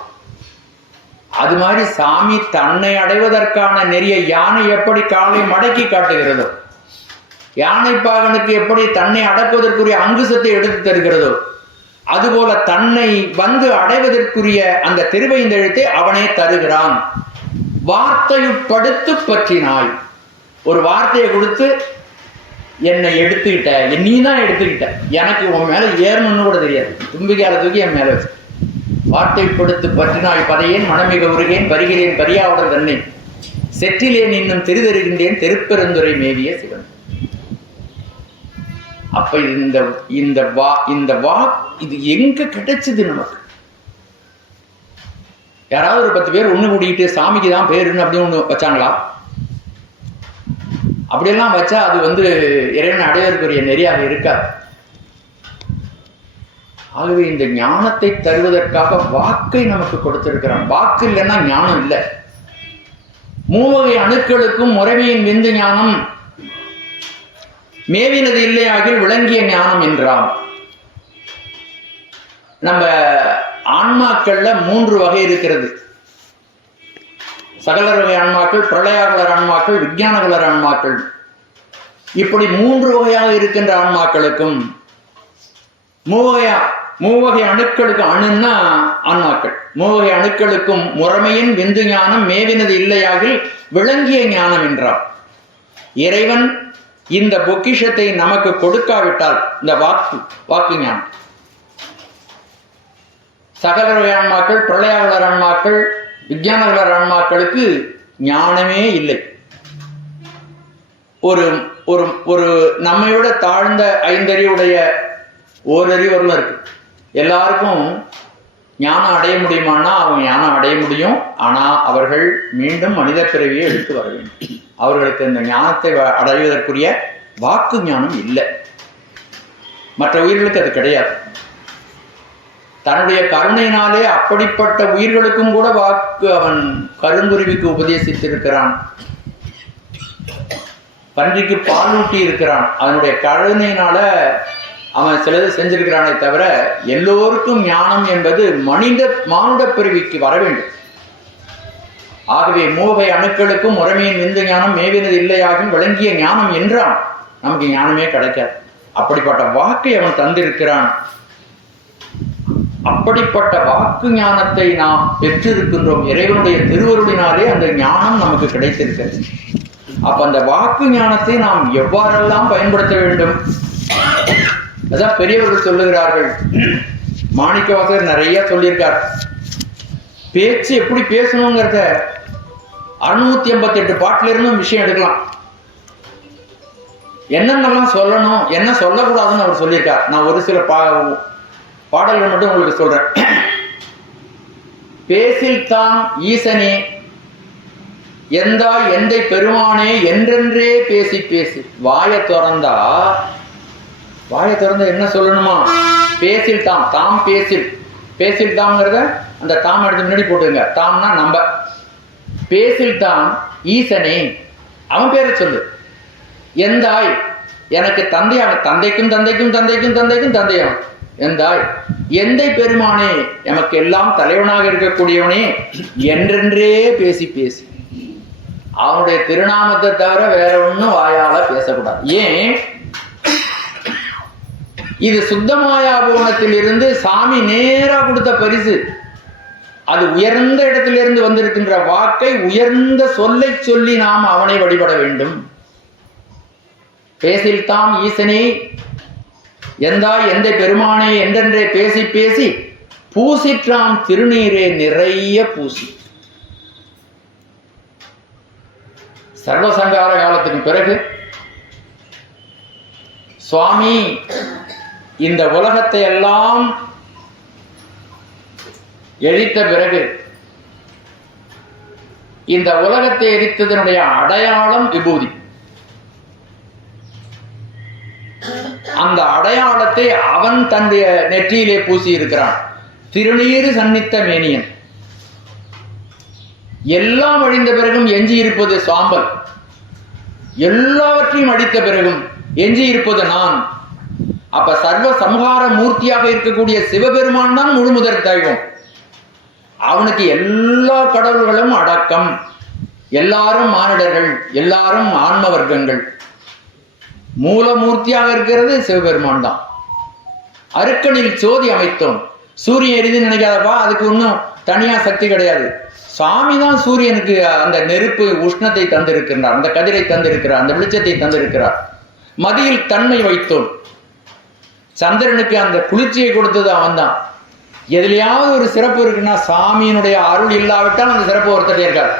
அது மாதிரி சாமி தன்னை அடைவதற்கான நெறிய யானை எப்படி காலை மடக்கி காட்டுகிறதோ, யானை பாகனுக்கு எப்படி தன்னை அடக்குவதற்குரிய அங்குசத்தை எடுத்து தருகிறதோ, அதுபோல தன்னை வந்து அடைவதற்குரிய அந்த திருவைந்தெழுத்தை அவனே தருகிறான். வார்த்தையுட்படுத்து பற்றினாய். ஒரு வார்த்தையை கொடுத்து என்னை எடுத்துக்கிட்ட, நீ தான் எடுத்துக்கிட்ட, எனக்கு உன் மேல ஏறணும்னு கூட தெரியாது, தும்பிக்கையால தூக்கி என் மேல வச்சு வார்த்தைப்படுத்து பற்றினாய். பதையேன் மனமிக உருகேன் பருகிறேன் பரியாவுடன் தன்னை செற்றிலேன் இன்னும் தெரிதருகின்றேன் தெருப்பெருந்துரை மேவிய சிவன். அப்ப இந்த வா இது எங்க கிடைச்சது நமக்கு? யாராவது ஒரு 10 பேர் ஒண்ணு கூடிட்டு சாமிக்கு தான் பேருன்னு அப்படின்னு ஒண்ணு வச்சாங்களா? அப்படியெல்லாம் வச்சா அது வந்து இறைவனை அடைவதற்குரிய நெறியாக இருக்காது. ஆகவே இந்த ஞானத்தை தருவதற்காக வாக்கை நமக்கு கொடுத்திருக்கிறான். வாக்கு இல்லைன்னா ஞானம் இல்லை. மூவகை அணுக்களுக்கும் முறைமையின் விந்து ஞானம் மேவினது இல்லையாகில் விளங்கிய ஞானம் என்றாம். நம்ம ஆன்மாக்கள்ல 3 வகை இருக்கிறது. சகலர் வகை ஆன்மாக்கள், பிரளயாகலர் ஆன்மாக்கள், விஞ்ஞானகலர் ஆன்மாக்கள். இப்படி 3 வகையாக இருக்கின்ற ஆன்மாக்களுக்கும் மூவகையா மூவகை அணுக்களுக்கு அணுன்னா ஆன்மாக்கள். மூவகை அணுக்களுக்கும் முறைமையின் விந்து ஞானம் மேவினது இல்லையாகில் விளங்கிய ஞானம் என்றார். இறைவன் இந்த பொக்கிஷத்தை நமக்கு கொடுக்காவிட்டால், இந்த வாக்கு ஞானம், சகல ஆன்மாக்கள், பிரளயாவளர் ஆன்மாக்கள், விஞ்ஞானவளர் ஆன்மாக்களுக்கு ஞானமே இல்லை. ஒரு ஒரு ஒரு நம்மையோட தாழ்ந்த ஐந்தறிவுடைய ஓரறிவு இருக்கு. எல்லாருக்கும் ஞானம் அடைய முடியுமான்னா அவங்க ஞானம் அடைய முடியும். ஆனா அவர்கள் மீண்டும் மனித பிறவியை எடுத்து வர வேண்டும். அவர்களுக்கு இந்த ஞானத்தை அடைவதற்குரிய வாக்கு ஞானம் இல்லை. மற்ற உயிர்களுக்கு அது கிடையாது. தன்னுடைய கருணையினாலே அப்படிப்பட்ட உயிர்களுக்கும் கூட வாக்கு அவன் கருங்குருவிக்கு உபதேசித்திருக்கிறான், பன்றிக்கு பாலூட்டி இருக்கிறான். அதனுடைய கருணையினால அவன் சிலது செஞ்சிருக்கிறானே தவிர எல்லோருக்கும் ஞானம் என்பது மானுட பிறவிக்கு வர வேண்டும். ஆகவே மூவகை அணுக்களுக்கும் முறைமையின் விந்து ஞானம் மேவினது இல்லையாகும் விளங்கிய ஞானம் என்றான். நமக்கு ஞானமே கிடைக்காது. அப்படிப்பட்ட வாக்கை அவன் தந்திருக்கிறான். அப்படிப்பட்ட வாக்கு ஞானத்தை நாம் பெற்றிருக்கின்றோம். இறைவனுடைய திருவருளினாலே அந்த ஞானம் நமக்கு கிடைத்திருக்கிறது. அப்ப அந்த வாக்கு ஞானத்தை நாம் எவ்வாறெல்லாம் பயன்படுத்த வேண்டும்? அதான் பெரியவர்கள் சொல்லுகிறார்கள். மாணிக்கவாசகர் நிறைய சொல்லியிருக்கார். பேச்சு எப்படி பேசணுங்கிறத 688 பாட்டுல இருந்தும் விஷயம் எடுக்கலாம். என்னென்னலாம் சொல்லணும், என்ன சொல்லக்கூடாதுன்னு அவர் சொல்லியிருக்கார். நான் ஒரு சில பாடல்கள் மட்டும் உங்களுக்கு சொல்றேன். பேசில் தான் ஈசனே எந்தா எந்தை பெருமானே என்றென்றே பேசி பேசி. வாயை திறந்தா என்ன சொல்லணுமா? பேசில் தாம், தாம் பேசில். பேசில் தாம்ங்கிறத அந்த தாம் எடுத்து முன்னாடி போட்டுங்க. தாம்னா நம்ப. பேசில் தான் ஈசனே, அவன் பேரை சொல்லு. எந்தாய் எனக்கு தந்தையான, தந்தைக்கும் தந்தைக்கும் தந்தைக்கும் தந்தைக்கும் தந்தையான் எந்தாய் எந்தை பெருமானே, எமக்கு எல்லாம் தலைவனாக இருக்கக்கூடியவனே என்றென்றே பேசி பேசி. அவனுடைய திருநாமத்தை தவிர வேற ஒன்றும் வாயால பேசக்கூடாது. ஏன்? இது சுத்தமாயாபவனத்தில் இருந்து சாமி நேரா கொடுத்த பரிசு. அது உயர்ந்த இடத்திலிருந்து வந்திருக்கின்ற வாக்கை, உயர்ந்த சொல்லை சொல்லி நாம் அவனை வழிபட வேண்டும். பேசில் தாம் ஈசனே எந்தா எந்தை பெருமானே என்றென்றே பேசி பேசி பூசிற்றாம் திருநீரே நிறைய பூசி. சர்வசங்கார காலத்துக்கு பிறகு சுவாமி இந்த உலகத்தை எல்லாம் எரித்த பிறகு, இந்த உலகத்தை எரித்ததனுடைய அடையாளம் விபூதி. அந்த அடையாளத்தை அவன் தன்னுடைய நெற்றியிலே பூசி இருக்கிறான். திருநீறு சன்னித்த மேனியன். எல்லாம் அழிந்த பிறகும் எஞ்சி இருப்பது சாம்பல். எல்லாவற்றையும் அடித்த பிறகும் எஞ்சி இருப்பது நான். அப்ப சர்வ சம்ஹார மூர்த்தியாக இருக்கக்கூடிய சிவபெருமான் தான் முழுமுதற் தெய்வம். அவனுக்கு எல்லா கடவுள்களும் அடக்கம். எல்லாரும் மானிடர்கள், எல்லாரும் ஆன்ம வர்க்கங்கள். மூலமூர்த்தியாக இருக்கிறது சிவபெருமான் தான். அருக்கனில் சோதி அமைத்தோம். சூரியன் எரிந்து நினைக்காதப்பா, அதுக்கு இன்னும் தனியா சக்தி கிடையாது. சாமி தான் சூரியனுக்கு அந்த நெருப்பு உஷ்ணத்தை தந்திருக்கிறார், அந்த கதிரை தந்திருக்கிறார், அந்த வெளிச்சத்தை தந்திருக்கிறார். மதியில் தன்மை வைத்தோம். சந்திரனுக்கு அந்த குளிர்ச்சியை கொடுத்தது அவன் தான். எதுலையாவது ஒரு சிறப்பு இருக்குன்னா சாமியினுடைய அருள் இல்லாவிட்டால் அந்த சிறப்பு ஒருத்தட்டே இருக்காது.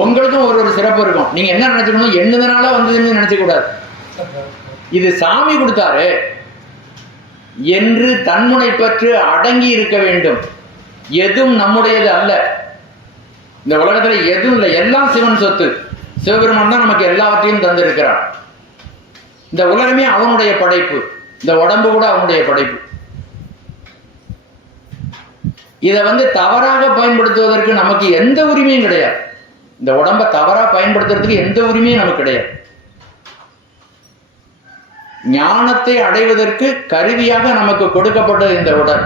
உங்களுக்கும் ஒரு சிறப்பு இருக்கும். நீங்க என்ன நினைச்சுக்கணும்? என்னதுனால வந்ததுன்னு நினைச்ச கூடாது. இது சாமி கொடுத்தாரு என்று தன்முனை பற்று அடங்கி இருக்க வேண்டும். எதுவும் நம்முடையது அல்ல. இந்த உலகத்துல எதுவும் இல்லை, எல்லாம் சிவன் சொத்து. சிவபெருமான் தான் நமக்கு எல்லாவற்றையும் தந்திருக்கிறான். இந்த உலகமே அவனுடைய படைப்பு. இந்த உடம்பு கூட அவனுடைய படைப்பு. இதை தவறாக பயன்படுத்துவதற்கு நமக்கு எந்த உரிமையும் கிடையாது. இந்த உடம்பை தவறா பயன்படுத்துறதுக்கு எந்த உரிமையும் நமக்கு கிடையாது. ஞானத்தை அடைவதற்கு கருவியாக நமக்கு கொடுக்கப்பட்ட இந்த உடல்,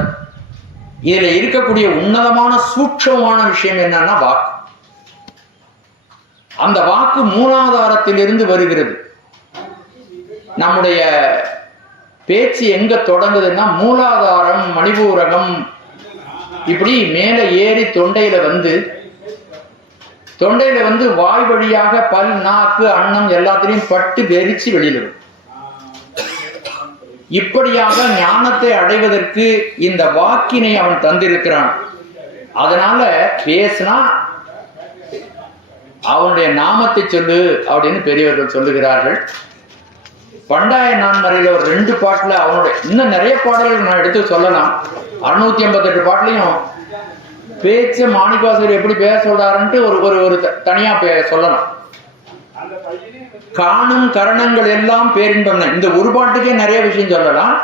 இதுல இருக்கக்கூடிய உன்னதமான சூட்சமான விஷயம் என்னன்னா வாக்கு. அந்த வாக்கு மூலாதாரத்திலிருந்து வருகிறது. நம்முடைய பேச்சு எங்க தொடங்குதுன்னா மூலாதாரம், மணிபூரகம், இப்படி மேலே ஏறி தொண்டையில வந்து வாய் வழியாக பல், நாக்கு, அன்னம் எல்லாத்திலையும் பட்டு வெறிச்சு வெளியிடும். இப்படியாக ஞானத்தை அடைவதற்கு இந்த வாக்கினை அவன் தந்திருக்கிறான். அதனால பேசினா அவனுடைய நாமத்தை சொல்லு அப்படின்னு பெரியவர்கள் சொல்லுகிறார்கள். பண்டாய நான்மறையில ஒரு 2 பாட்டுல அவனுடைய இன்னும் நிறைய பாடல்கள் நான் எடுத்து சொல்லலாம். 658 பாட்டுலையும் பேச்ச மாணிக்கவாசகர் எப்படி பேச சொல்றாருன்ட்டு ஒரு தனியா சொல்லலாம். காணும் கரணங்கள் எல்லாம் பேரின்பம். இந்த ஒரு பாட்டுக்கே நிறைய விஷயம் சொல்லலாம்.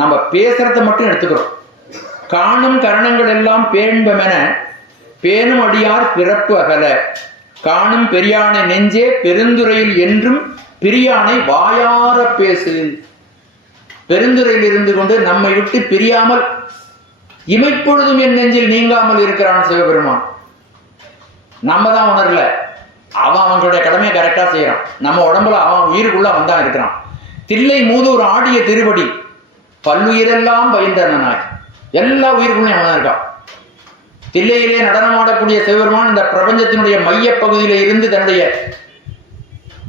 நம்ம பேசுறத மட்டும் எடுத்துக்கிறோம். காணும் கரணங்கள் எல்லாம் பேரின்பம் என பேணும் அடியார் பிறப்பு அகல, காணும் பெரியானை நெஞ்சே பெருந்துறையில் என்றும் பிரியானை வாயார பேசு. பெருந்துறையில் இருந்து கொண்டு நம்மை விட்டு பிரியாமல் இமைப்பொழுதும் என் நெஞ்சில் நீங்காமல் இருக்கிறான் சிவபெருமான். நம்ம தான் உணரல, அவனுடைய கடமையை கரெக்டா செய்யறான். நம்ம உடம்புல அவன் உயிருக்குள்ள அவன் தான் இருக்கிறான். தில்லை மூதூர் ஆடிய திருவடி பல்லுயிரெல்லாம் பயந்தனாய், எல்லா உயிருக்குள்ளையும் அவன் தான் இருக்கான். தில்லையிலே நடனமாடக்கூடிய சிவபெருமான் இந்த பிரபஞ்சத்தினுடைய மைய பகுதியில இருந்து தன்னுடைய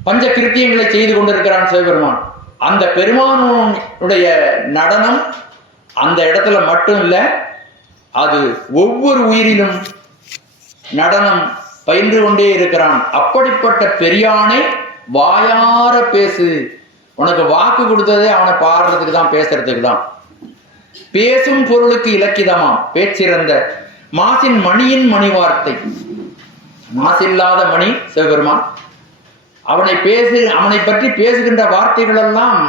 பஞ்ச கிருத்தியங்களை செய்து கொண்டிருக்கிறான் சிவபெருமான். அந்த பெருமானுடைய நடனம் அந்த இடத்துல மட்டும் இல்ல, அது ஒவ்வொரு உயிரிலும் நடனம் பயின்று கொண்டே இருக்கிறான். அப்படிப்பட்ட பெரியானை வாயார பேசு. உனக்கு வாக்கு கொடுத்ததே அவனை பாடுறதுக்கு தான், பேசுறதுக்கு தான். பேசும் பொருளுக்கு இலக்கிதமாம் பேச்சிறந்த மாசின் மணியின் மணி வார்த்தை. மாசில்லாத மணி சிவபெருமான். அவனை பற்றி பேசுகின்ற வார்த்தைகள் எல்லாம்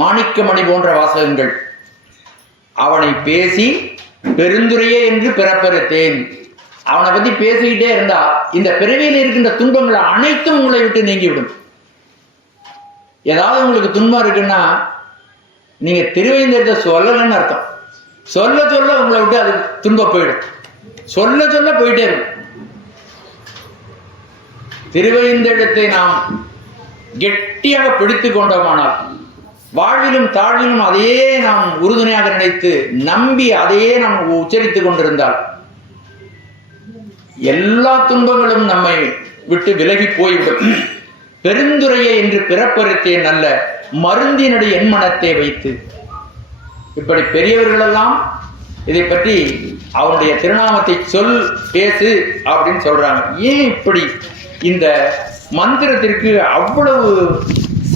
மாணிக்க மணி போன்ற வாசகங்கள். அவனை பேசி பெருந்துரையே என்று பிறப்பறுத்தேன். அவனை பத்தி பேசிக்கிட்டே இருந்தா இந்த பிறவியில் இருக்கின்ற துன்பங்கள் அனைத்தும் உங்களை விட்டு நீங்கிவிடும். ஏதாவது உங்களுக்கு துன்பம் இருக்குன்னா நீங்க திருவைந்தத்தை சொல்லலன்னு அர்த்தம். சொல்ல சொல்ல உங்களை விட்டு அது துன்பம் போயிடும். சொல்ல சொல்ல போயிட்டே இருக்கும். திருவைந்தெழுத்தை நாம் கெட்டியாக பிடித்து கொண்டோமானால் வாழ்விலும் தாழ்விலும் அதையே நாம் உறுதுணையாக நினைத்து நம்பி அதையே நாம் உச்சரித்துக் கொண்டிருந்தால் எல்லா துன்பங்களும் நம்மை விட்டு விலகி போய்விடும். பெருந்துரையை என்று பிறப்பறுத்தேன் நல்ல மருந்தினுடைய எண்மனத்தை வைத்து. இப்படி பெரியவர்கள் எல்லாம் இதை பற்றி அவனுடைய திருநாமத்தை சொல் பேசு அப்படின்னு சொல்றாங்க. ஏன் இப்படி இந்த மந்திரத்திற்கு அவ்வளவு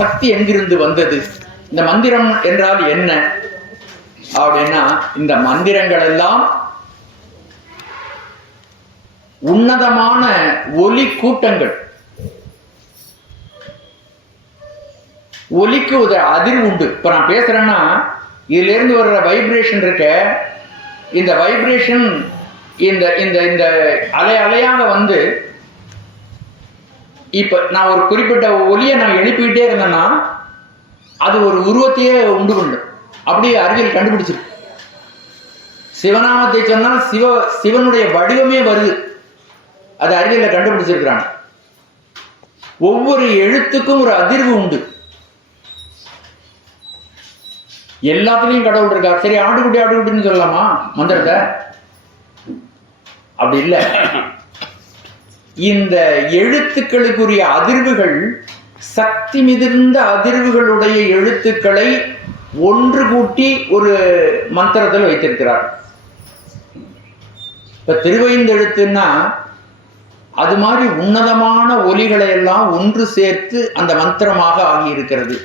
சக்தி எங்கிருந்து வந்தது? இந்த மந்திரம் என்றால் என்ன அப்படின்னா, இந்த மந்திரங்கள் எல்லாம் உன்னதமான ஒலி கூட்டங்கள். ஒலிக்கு ஒரு அதிர்வு உண்டு. இப்ப நான் பேசுறேன்னா இதுல இருந்து வர்ற வைப்ரேஷன் இருக்க, இந்த வைப்ரேஷன் இந்த இந்த இந்த அலை அலையாக வந்து இப்ப நான் ஒரு குறிப்பிட்ட ஒலியை நான் எழுப்பிக்கிட்டே இருந்தேன்னா அது ஒரு உருவத்தையே உண்டு கொண்டு அப்படியே அறிவியல் கண்டுபிடிச்சிருக்கு. சிவநாமத்தை சொன்னால் சிவனுடைய வடிவமே வருது. அது அறிவியல கண்டுபிடிச்சிருக்கிறாங்க. ஒவ்வொரு எழுத்துக்கும் ஒரு அதிர்வு உண்டு. எல்லாத்துலயும் கடவுள் இருக்கார். சரி, ஆட்டுக்குட்டின்னு சொல்லலாமா மந்திரத்தை? அப்படி இல்லை. இந்த எழுத்துக்களுக்குரிய அதிர்வுகள் சக்தி மிகுந்த அதிர்வுகளுடைய எழுத்துக்களை ஒன்று கூட்டி ஒரு மந்திரத்தில் வைத்திருக்கிறார். இப்ப திருவைந்தெழுத்துன்னா அது மாதிரி உன்னதமான ஒலிகளை எல்லாம் ஒன்று சேர்த்து அந்த மந்திரமாக ஆகி இருக்கிறது.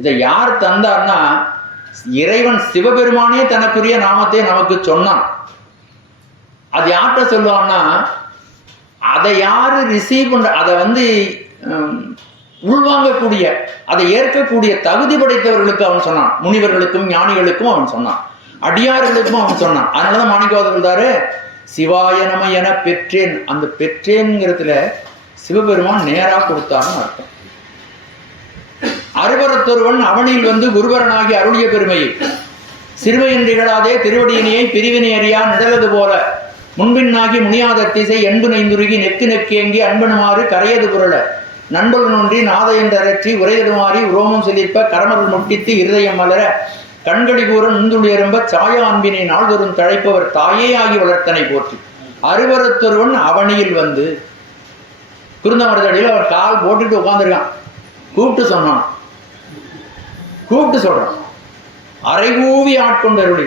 இதை யார் தந்தார்னா இறைவன் சிவபெருமானே தனக்குரிய நாமத்தை நமக்கு சொன்னான். அது யார்கிட்ட சொல்லுவான்னா, அதை யாரு ரிசீவ் பண்ற, அதை வந்து உள்வாங்கக்கூடிய, அதை ஏற்கக்கூடிய தகுதி படைத்தவர்களுக்கு அவன் சொன்னான். முனிவர்களுக்கும் ஞானிகளுக்கும் அவன் சொன்னான், அடியார்களுக்கும் அவன் சொன்னான். அதனாலதான் மாணிக்கவாசகர் சொல்றாரு, சிவாய நம என பெற்றேன். அந்த பெற்றேன்ங்கிறதுல சிவபெருமான் நேரா கொடுத்தான்னு அர்த்தம். அருவரத்தொருவன் அவனில் வந்து குருவரனாகி அருளிய பெருமையை சிறுமையின் நிகழாதே திருவடியினையை பிரிவினை அறியா நிழலது போல முன்பின்னாகி முனியாத திசை என்பு நைந்துருகி நெக்கு நெக்கேங்கி அன்பனுமாறு கரையது புரள நண்பர்கள் ஒன்றி நாத என்று அரற்றி உரைதடுமாறி உரோமம் செழிப்ப கரமருள் முட்டித்து இருதயம் மலர கண்கடி கூற நுந்துளியரும்ப சாய அன்பினை நாள்தோறும் தழைப்பவர் தாயே ஆகி வளர்த்தனை போற்றி அறுவரத்தொருவன் அவனியில் வந்து குருந்த மரத்தடியில் அவர் கால் போட்டுட்டு உட்காந்துருக்கான். கூப்பிட்டு சொன்னான், கூப்பிட்டு சொல்றான், அரைகூவி ஆட்கொண்டருளி.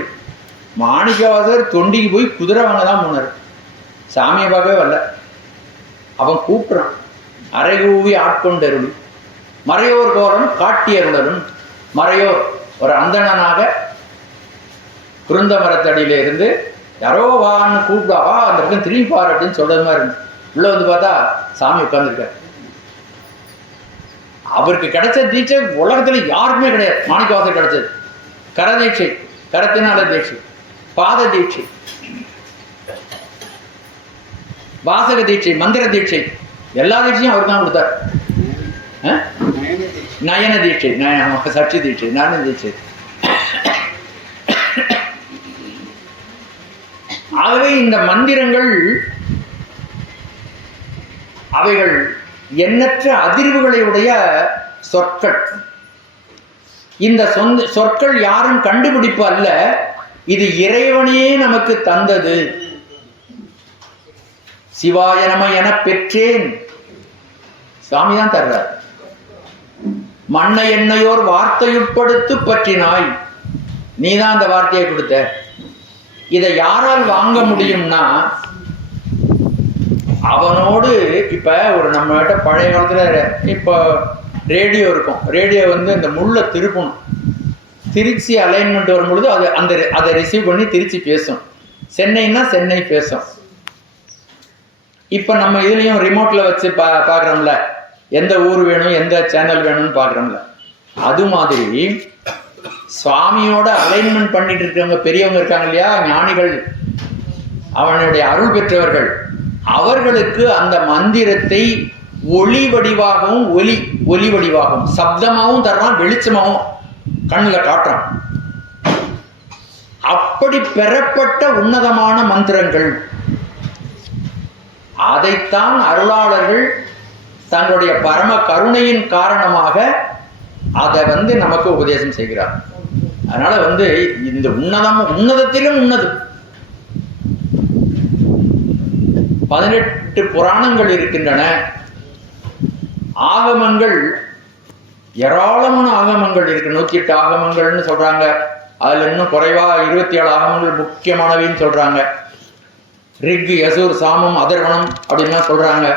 மாணிக்கவாசகர் தொண்டிக்கு போய் குதிரை வாங்க தான் போனார், சாமியை பார்க்கவே வரல. அவன் கூப்பிட்றான், அரைகூவி ஆட்கொண்டருளி மறையோர் கோலம் காட்டியருளலும். மறையோர் ஒரு அந்தணனாக குருந்த மரத்தடியில இருந்து யாரோ வான்னு கூப்பிடாவா அந்த பக்கம் திரும்பி பாரு அப்படின்னு சொல்றது மாதிரி இருந்து உள்ள வந்து பார்த்தா சாமி உட்கார்ந்துருக்காரு. அவருக்கு கிடைச்ச தீட்சை உலகத்துல யாருக்குமே கிடையாது. மாணிக்கவாசகர் கிடைச்சது கரதீட்சை, கரத்தினால தீட்சை, பாத தீட்சை, வாசக தீட்சை, மந்திர தீட்சை, எல்லா தீட்சையும் அவர் தான் கொடுத்தார். நயன தீட்சை, சச்சி தீட்சை, நயன தீட்சை. ஆகவே இந்த மந்திரங்கள் அவைகள் எண்ணற்ற அதிர்வுகளை உடைய சொற்கள். இந்த சொற்கள் யாரும் கண்டுபிடிப்பு அல்ல, இது இறைவனே நமக்கு தந்தது. சிவாய நம என பெற்றேன், சாமிதான் தர்றார். மண்ணை என்னையோர் வார்த்தையுட்படுத்து பற்றினாய், நீதான் அந்த வார்த்தையை கொடுத்த. இதை யாரால் வாங்க முடியும்னா அவனோடு. இப்ப ஒரு நம்ம கிட்ட பழைய காலத்துல இப்ப ரேடியோ இருக்கும், ரேடியோ வந்து இந்த முள்ள திருப்பணும், திருச்சி அலைன்மெண்ட் வரும்பொழுது அது அதை ரிசீவ் பண்ணி திருச்சி பேசும். சென்னைன்னா சென்னை பேசும். இப்ப நம்ம இதுலயும் ரிமோட்ல வச்சு பாக்குறோம்ல, எந்த ஊர் வேணும் எந்த சேனல் வேணும்னு பாக்குறோம்ல. அது மாதிரி சுவாமியோட அலைன்மெண்ட் பண்ணிட்டு இருக்கிறவங்க பெரியவங்க இருக்காங்க இல்லையா, ஞானிகள், அவனுடைய அருள் பெற்றவர்கள், அவர்களுக்கு அந்த மந்திரத்தை ஒளி வடிவாகவும் ஒலி வடிவாகவும் சப்தமாகவும் தர்றான், வெளிச்சமாகவும் கண்ணுல காட்டுறான். அப்படி பெறப்பட்ட உன்னதமான மந்திரங்கள். அதைத்தான் அருளாளர்கள் தங்களுடைய பரம கருணையின் காரணமாக அதை நமக்கு உபதேசம் செய்கிறார். அதனால இந்த உன்னதத்திலும் உன்னதம் 18 புராணங்கள் இருக்கின்றன. ஆகமங்கள் ஏராளமான ஆகமங்கள் இருக்கு. 108 ஆகமங்கள்னு சொல்றாங்க. அதுல இன்னும் குறைவா 27 ஆகமங்கள் முக்கியமானவைன்னு சொல்றாங்க. ரிக், யசூர், சாமம், அதர்வனம் அப்படின்னா சொல்றாங்க.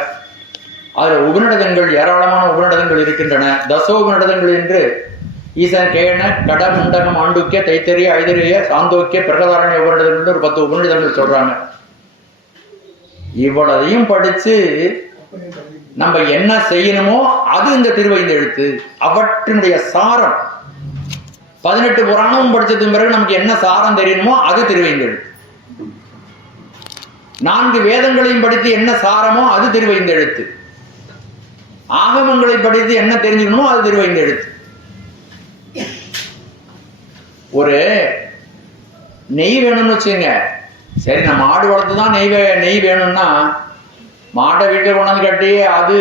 அதுல உபநிடதங்கள் ஏராளமான உபநிடதங்கள் இருக்கின்றன. தசோபநிடதங்கள் என்று ஈசன், கேன, கட, முண்டகம், ஆண்டுக்கிய, தைத்தரிய, ஐதரிய, சாந்தோக்கிய, பிரகதாரண்ய உபநிடதங்கள் ஒரு 10 உபநிடதங்கள் சொல்றாங்க. இவ்வளதையும் படிச்சு நம்ம என்ன செய்யணுமோ அது இந்த திருவைந்தெழுத்து. அவற்றினுடைய சாரம் 18 புராணமும் படிச்சதுக்கு பிறகு நமக்கு என்ன சாரம் தெரியணுமோ அது திருவைந்தெழுத்து. 4 வேதங்களையும் படித்து என்ன சாரமோ அது திருவைந்தெழுத்து. ஆகமங்களை படித்து என்ன தெரிஞ்சுக்கணுமோ அது திருவைந்தெழுத்து. ஒரு நெய் வேணும்னு வச்சுங்க, சரி நம்ம மாடு வளர்த்து தான் நெய் வேணும்னா மாட்டை வீட்டில் கொண்டாந்து கட்டி அது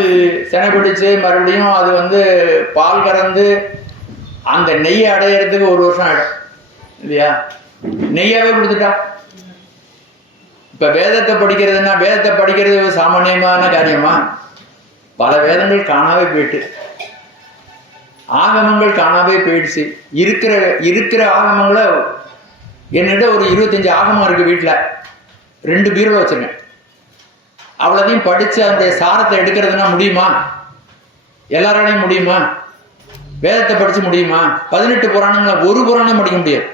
செனை பிடிச்சு மறுபடியும் அது பால் கறந்து அந்த நெய்யை அடையிறதுக்கு 1 வருஷம் ஆயிடும் இல்லையா? நெய்யாவே கொடுத்துட்டா. இப்ப வேதத்தை படிக்கிறதுன்னா, வேதத்தை படிக்கிறது சாமானியமான காரியமா? பல வேதங்கள் காணாவே போயிட்டு, ஆகமங்கள் காணாவே போயிடுச்சு. இருக்கிற ஆகமங்களை என்னிட ஒரு 25 ஆகமம் இருக்கு வீட்டுல, 2 பீரோல வச்சிருக்கேன். அவ்வளதையும் படிச்சு அந்த சாரத்தை எடுக்கிறதுனா முடியுமா? எல்லாராலையும் முடியுமா? வேதத்தை படிச்சு முடியுமா? 18 புராணங்களை ஒரு புராணம் படிக்க முடியாது.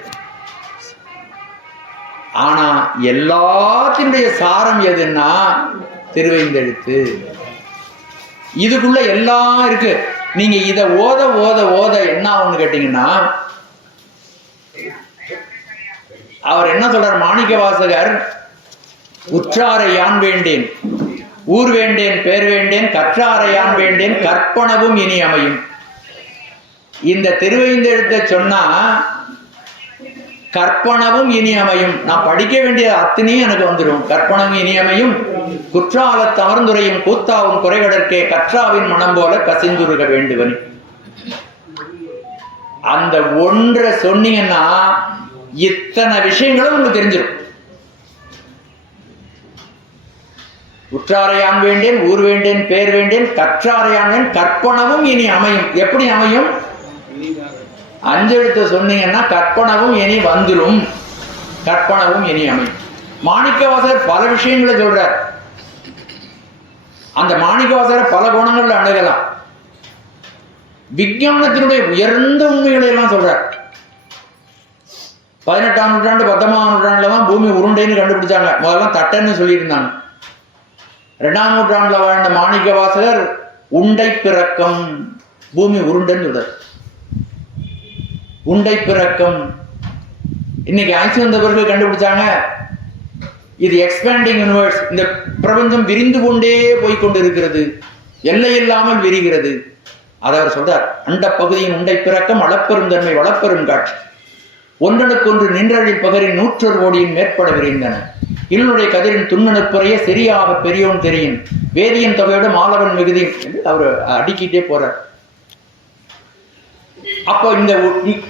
ஆனா எல்லாத்தினுடைய சாரம் எதுன்னா திருவைந்தெழுத்து. இதுக்குள்ள எல்லாம் இருக்கு. நீங்க இத ஓத ஓத ஓத என்ன ஆகும்னு கேட்டீங்கன்னா, அவர் என்ன சொல்றார் மாணிக்க வாசகர், உற்றாரை யான் வேண்டேன், ஊர் வேண்டேன், பேர் வேண்டேன், கற்றாரை யான் வேண்டேன், கற்பனவும் இனி அமையும். இந்த திருவைந்தெழுத்தை சொன்னா கற்பனவும் இனி அமையும். நான் படிக்க வேண்டிய அத்தனையும் எனக்கு வந்துடும். கற்பனவும் இனி அமையும், குற்றால தமர்ந்துரையும் கூத்தாவும் குறைகடற்கே கற்றாவின் மனம் போல கசிந்துருக வேண்டுவனி. அந்த ஒன்றை சொன்னீங்கன்னா இத்தனை விஷயங்களும் உங்களுக்கு தெரிஞ்சிடும். உற்றாரையான் வேண்டேன், ஊர் வேண்டேன், பேர் வேண்டேன், கற்றாரையான் கற்பனவும் இனி அமையும். எப்படி அமையும்? அஞ்செழுத்து சொன்னீங்கன்னா கற்பனவும் இனி வந்துடும், கற்பனவும் இனி அமையும். மாணிக்கவாசகர் பல விஷயங்களை சொல்றார். அந்த மாணிக்கவாசகரை பல கோணங்கள்ல அணுகலாம். விஞ்ஞானத்தினுடைய உயர்ந்த உண்மைகளை எல்லாம் சொல்றார். 18ஆம் நூற்றாண்டு 19ஆம் நூற்றாண்டுல தான் பூமி உருண்டைன்னு கண்டுபிடிச்சாங்க. முதல்ல தட்டைன்னு சொல்லியிருந்தாங்க. 2ஆம் நூற்றாண்டுல வாழ்ந்த மாணிக்க வாசகர் உண்டை பிறக்கம், பூமி உருண்டைன்னு சொல்றார். உண்டை பிறக்கம். இன்னைக்கு ஐன்ஸ்டீன் வந்த பிறகு கண்டுபிடிச்சாங்க இது எக்ஸ்பேண்டிங் யூனிவர்ஸ், இந்த பிரபஞ்சம் விரிந்து கொண்டே போய்கொண்டு இருக்கிறது, எல்லை இல்லாமல் விரிகிறது. அதை அவர் சொல்றார். அண்ட பகுதியின் உண்டை பிறக்கம் அளப்பெரும் தன்மை வளப்பெரும் காட்சி, ஒன்றனுக்கொன்று நின்றழில் பகரின் 100 கோடியின் மேற்பட விரிந்தன, இருளுடைய கதிரின் துண்ணனுக்குறைய சரியாக பெரியோன் தெரியும், வேதியன் தொகையோட மாலவன் மிகுதி என்று அவர் அடிக்கிட்டே போறார். அப்போ இந்த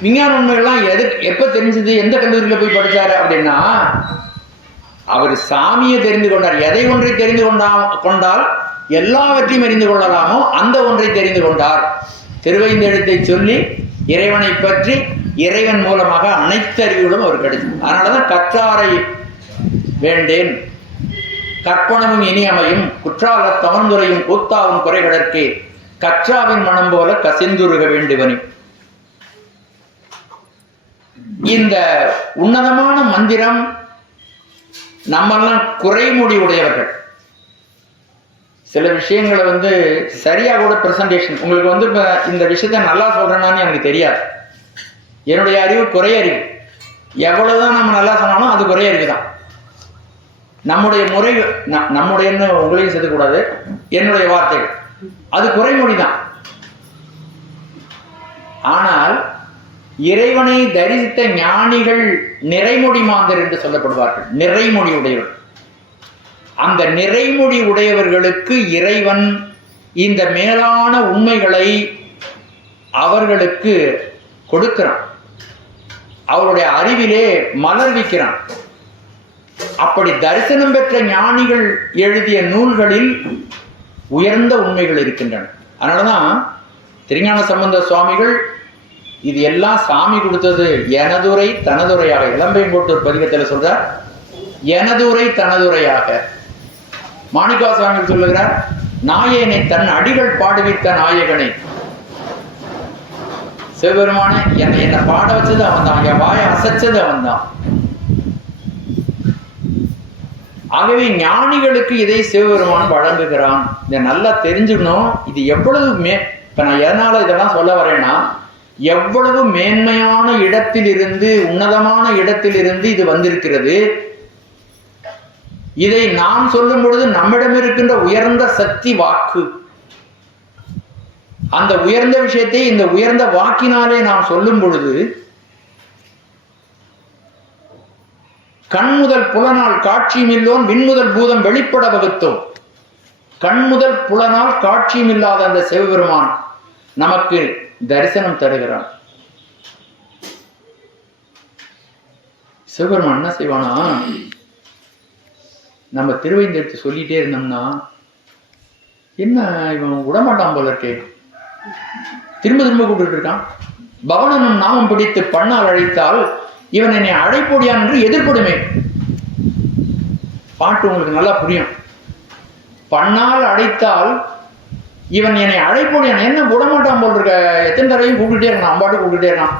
விஞ்ஞான உண்மைகள்லாம் எப்ப தெரிஞ்சது, எந்த கல்லூரியில போய் படிச்சாரு அப்படின்னா, அவர் சாமியை தெரிந்து கொண்டார். எதை ஒன்றை தெரிந்து கொண்டால் எல்லாவற்றையும் அறிந்து கொள்ளலாமோ அந்த ஒன்றை தெரிந்து கொண்டார். திருவைந்தெழுத்தை சொல்லி இறைவனை பற்றி இறைவன் மூலமாக அனைத்து அறிவுகளும் அவர் கிடைச்சது. அதனாலதான் கற்றாரை வேண்டேன், கற்பனமும் இனி அமையும், குற்றால தமர்ந்துரையும் கூத்தாவும் குறைகடற்கே கற்றாவின் மனம் போல கசிந்துருக வேண்டுவனி. இந்த உன்னதமான மந்திரம் நம்மெல்லாம் குறைமொழி உடையவர்கள். சில விஷயங்களை சரியா கூட பிரசன்டேஷன் உங்களுக்கு இந்த விஷயத்த நல்லா சொல்றேன்னு எனக்கு தெரியாது. என்னுடைய அறிவு குறை அறிவு. எவ்வளவுதான் நம்ம நல்லா சொன்னாலும் அது குறை அறிவு தான். நம்முடைய முறை, நம்முடைய உங்களையும் சேர்த்துக்கூடாது, என்னுடைய வார்த்தைகள் அது குறைமொழி தான். ஆனால் இறைவனை தரிசித்த ஞானிகள் நிறைமொழி மாந்தர் என்று சொல்லப்படுவார்கள். நிறைமொழி உடையவர்கள். அந்த நிறைமொழி உடையவர்களுக்கு இறைவன் இந்த மேலான உண்மைகளை அவர்களுக்கு கொடுக்கிறான். அவருடைய அறிவிலே மலர்விக்கிறான். அப்படி தரிசனம் பெற்ற ஞானிகள் எழுதிய நூல்களில் உயர்ந்த உண்மைகள் இருக்கின்றன. அதனாலதான் திருஞான சம்பந்த சுவாமிகள் இது எல்லாம் சாமி கொடுத்தது, எனதுரை தனதுரையாக, இளம்பையங்கோட்டூர் பதிகத்தில் சொல்றார், எனதுரை தனதுரையாக. மாணிக்கா சுவாமிகள் சொல்லுகிறார், நாயனை தன் அடிகள் பாடுவித்த நாயகனை. சிவபெருமான என்னை பாட வச்சது அவன் தான், என் வாயை அசைச்சது அவன் தான். ஆகவே ஞானிகளுக்கு இதை சிவபெருமான் வழங்குகிறான். இதை நல்லா தெரிஞ்சுக்கணும். இது எவ்வளவு இப்ப நான் எதனால இதெல்லாம் சொல்ல வரேன்னா, எவ்வளவு மேன்மையான இடத்திலிருந்து, உன்னதமான இடத்திலிருந்து இது வந்திருக்கிறது. இதை நாம் சொல்லும் பொழுது நம்மிடம் இருக்கின்ற உயர்ந்த சக்தி வாக்கு, அந்த உயர்ந்த விஷயத்தை இந்த உயர்ந்த வாக்கினாலே நாம் சொல்லும் பொழுது, கண் முதல் புலனால் காட்சியும் இல்லோன் விண்முதல் பூதம் வெளிப்பட வகுத்தோம். கண் முதல் புலனால் காட்சியும் இல்லாத அந்த சிவபெருமான் நமக்கு தரிசனம் தருகிறான். சிவபெருமான் என்ன செய்வானா, நம்ம திருவைந்தெடுத்து சொல்லிட்டே இருந்தோம்னா, என்ன இவன் விடமாட்டான் போல இருக்கே, திரும்ப திரும்ப கூப்பிட்டு இருக்கான். பவனனும் நாமம் பிடித்து பண்ணால் அழைத்தால் இவன் என்னை அழைப்பொடியான் என்று எதிர்ப்படுமே. பாட்டு உங்களுக்கு நல்லா புரியும். பண்ணால் அழைத்தால் இவன் என்னை அழைப்பொடியான், என்ன விடமாட்டான் போல் இருக்க, எத்தனை தடவையும் கூப்பிட்டுட்டே இருக்கான், அம்பாட்டு கூப்பிட்டுட்டே இருக்கான்.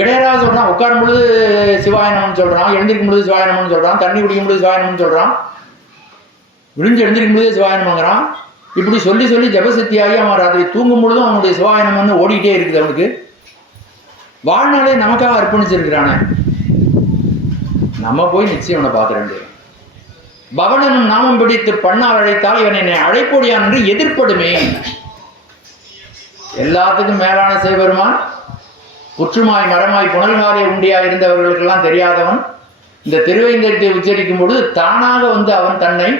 இடையராக சொல்றான், உட்காரும் பொழுது சிவாயனம்னு சொல்றான், எழுந்திருக்கும் பொழுது சிவாயனம்னு சொல்றான், தண்ணி குடிக்கும் பொழுது சிவாயனம்னு சொல்றான், விழிஞ்சு எழுந்திருக்கும் பொழுது சிவாயனம்ங்கிறான். இப்படி சொல்லி சொல்லி ஜபசக்தியாகி அவன் ராத்திரி தூங்கும் பொழுதும் அவனுடைய சிவாயனம் ஓடிக்கிட்டே இருக்குது. அவனுக்கு வாழ்நாளே நமக்காக அர்ப்பணிச்சிருக்கிறானே, நம்ம போய் நிச்சயம் அவனை பார்த்துட. பவனனும் நாமம் பிடித்து பண்ணால் அழைத்தால் இவன் என்னை அழைப்பொடியான் என்று எதிர்ப்படுமே. எல்லாத்துக்கும் மேலான சிவபெருமான் புற்றுமாய் மரமாய் புனல்காரை உண்டியா இருந்தவர்களுக்கெல்லாம் தெரியாதவன் இந்த திருவைந்தெழுத்தை உச்சரிக்கும் பொழுது தானாக அவன் தன்னை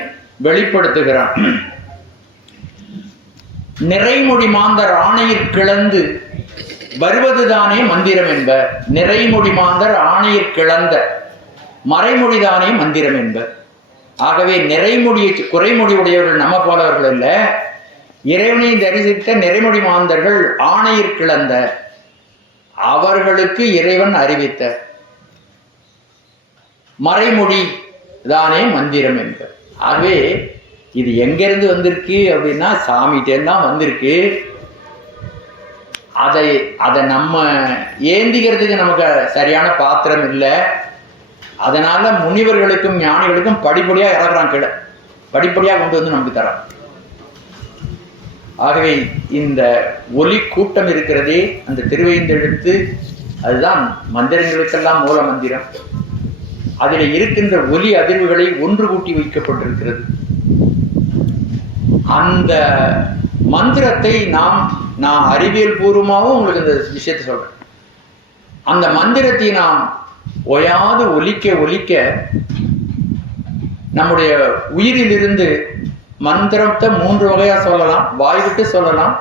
வெளிப்படுத்துகிறான். நிறைமொழி மாந்தர் ஆணையிற் கிளந்து வருவதுதானே மந்திரம் என்பர். நிறைமொழி மாந்தர் ஆணையிற் கிளந்த மறைமொழிதானே மந்திரம் என்பர். ஆகவே நிறைமொழியை குறைமொழி உடையவர்கள் நம்ம போலவர்கள் அல்ல. இறைவனை தரிசித்த நிறைமொழி மாந்தர்கள் ஆணையிற் கிளந்த, அவர்களுக்கு இறைவன் அறிவித்த மறைமொழி தானே மந்திரம் என்பர். ஆகவே இது எங்கிருந்து வந்திருக்கு அப்படின்னா சாமிகிட்டேருந்தான் வந்திருக்கு. அதை நம்ம ஏந்திக்கிறதுக்கு நமக்கு சரியான பாத்திரம் இல்லை. அதனால முனிவர்களுக்கும் ஞானிகளுக்கும் படிப்படியா இறக்குறான், கீழே படிப்படியா கொண்டு வந்து நமக்கு தரான். ஆகவே இந்த ஒலி கூட்டம் இருக்கிறதே அந்த திருவைந்தெழுத்து, அதுதான் மந்திரங்களுக்கெல்லாம் மூல மந்திரம். அதில் இருக்கின்ற ஒலி அதிர்வுகளை ஒன்று கூட்டி வைக்கப்பட்டிருக்கிறது. அந்த மந்திரத்தை நான் அறிவியல் பூர்வமாகவும் உங்களுக்கு இந்த விஷயத்தை சொல்றேன். அந்த மந்திரத்தை நாம் ஓயாது ஒலிக்க ஒலிக்க நம்முடைய உயிரிலிருந்து மந்திரத்தை 3 வகையா சொல்லலாம். வாய் விட்டு சொல்லலாம்,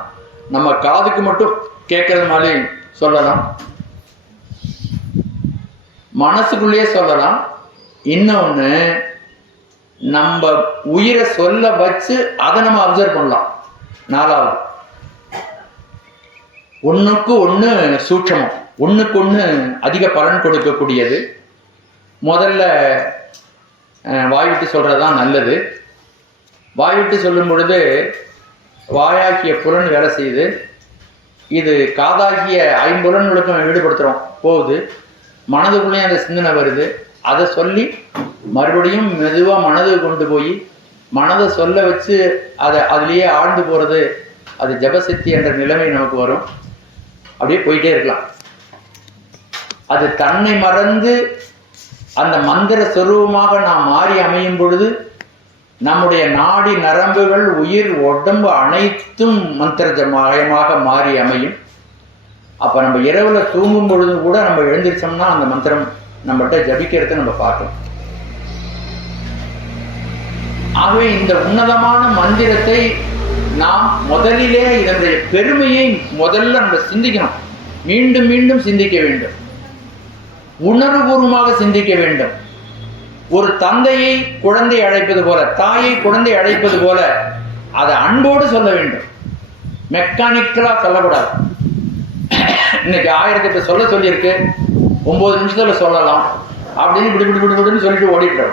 நம்ம காதுக்கு மட்டும் கேட்கறது மாதிரி சொல்லலாம், மனசுக்குள்ளேயே சொல்லலாம். இன்னொன்னு நம்ம உயிரை சொல்ல வச்சு அதை நம்ம அப்சர்வ் பண்ணலாம். 4வது ஒண்ணுக்கு ஒண்ணு சூட்சமம், ஒண்ணுக்கு ஒண்ணு அதிக பலன் கொடுக்கக்கூடியது. முதல்ல வாய்விட்டு சொல்றதுதான் நல்லது. வாய்விட்டு சொல்லும் பொழுது வாயாக்கிய புலன் வேலை செய்யுது. இது காதாகிய 5 புலன்களுக்கும் ஈடுபடுத்துறோம் போகுது. மனதுக்குள்ளேயும் அந்த சிந்தனை வருது. அதை சொல்லி மறுபடியும் மெதுவா மனது கொண்டு போய் மனதை சொல்ல வச்சு அதுலேயே ஆழ்ந்து போறது, அது ஜபசக்தி என்ற நிலைமை நமக்கு வரும். அப்படியே போயிட்டே இருக்கலாம். அது தன்னை மறந்து அந்த மந்திர சொரூபமாக நாம் மாறி அமையும் பொழுது நம்முடைய நாடி நரம்புகள் உயிர் உடம்பு அனைத்தும் மந்திரமயமாக மாறி அமையும். அப்ப நம்ம இரவுல தூங்கும் பொழுது கூட நம்ம எழுந்திரிச்சோம்னா அந்த மந்திரம் நம்மகிட்ட ஜபிக்கிறத நம்ம பார்க்கலாம். ஆகவே இந்த உன்னதமான மந்திரத்தை நாம் முதலிலே இதனுடைய பெருமையை முதல்ல நம்ம சிந்திக்கணும். மீண்டும் மீண்டும் சிந்திக்க வேண்டும், உணர்வுபூர்வமாக சிந்திக்க வேண்டும். ஒரு தந்தையை குழந்தை அழைப்பது போல, தாயை குழந்தை அழைப்பது போல அதை அன்போடு சொல்ல வேண்டும். மெக்கானிக்கலா சொல்லக்கூடாது. இன்னைக்கு 1008 சொல்ல சொல்லியிருக்கு, 9 நிமிஷத்துல சொல்லலாம் அப்படின்னு இப்படி சொல்லிட்டு ஓடிட்டு.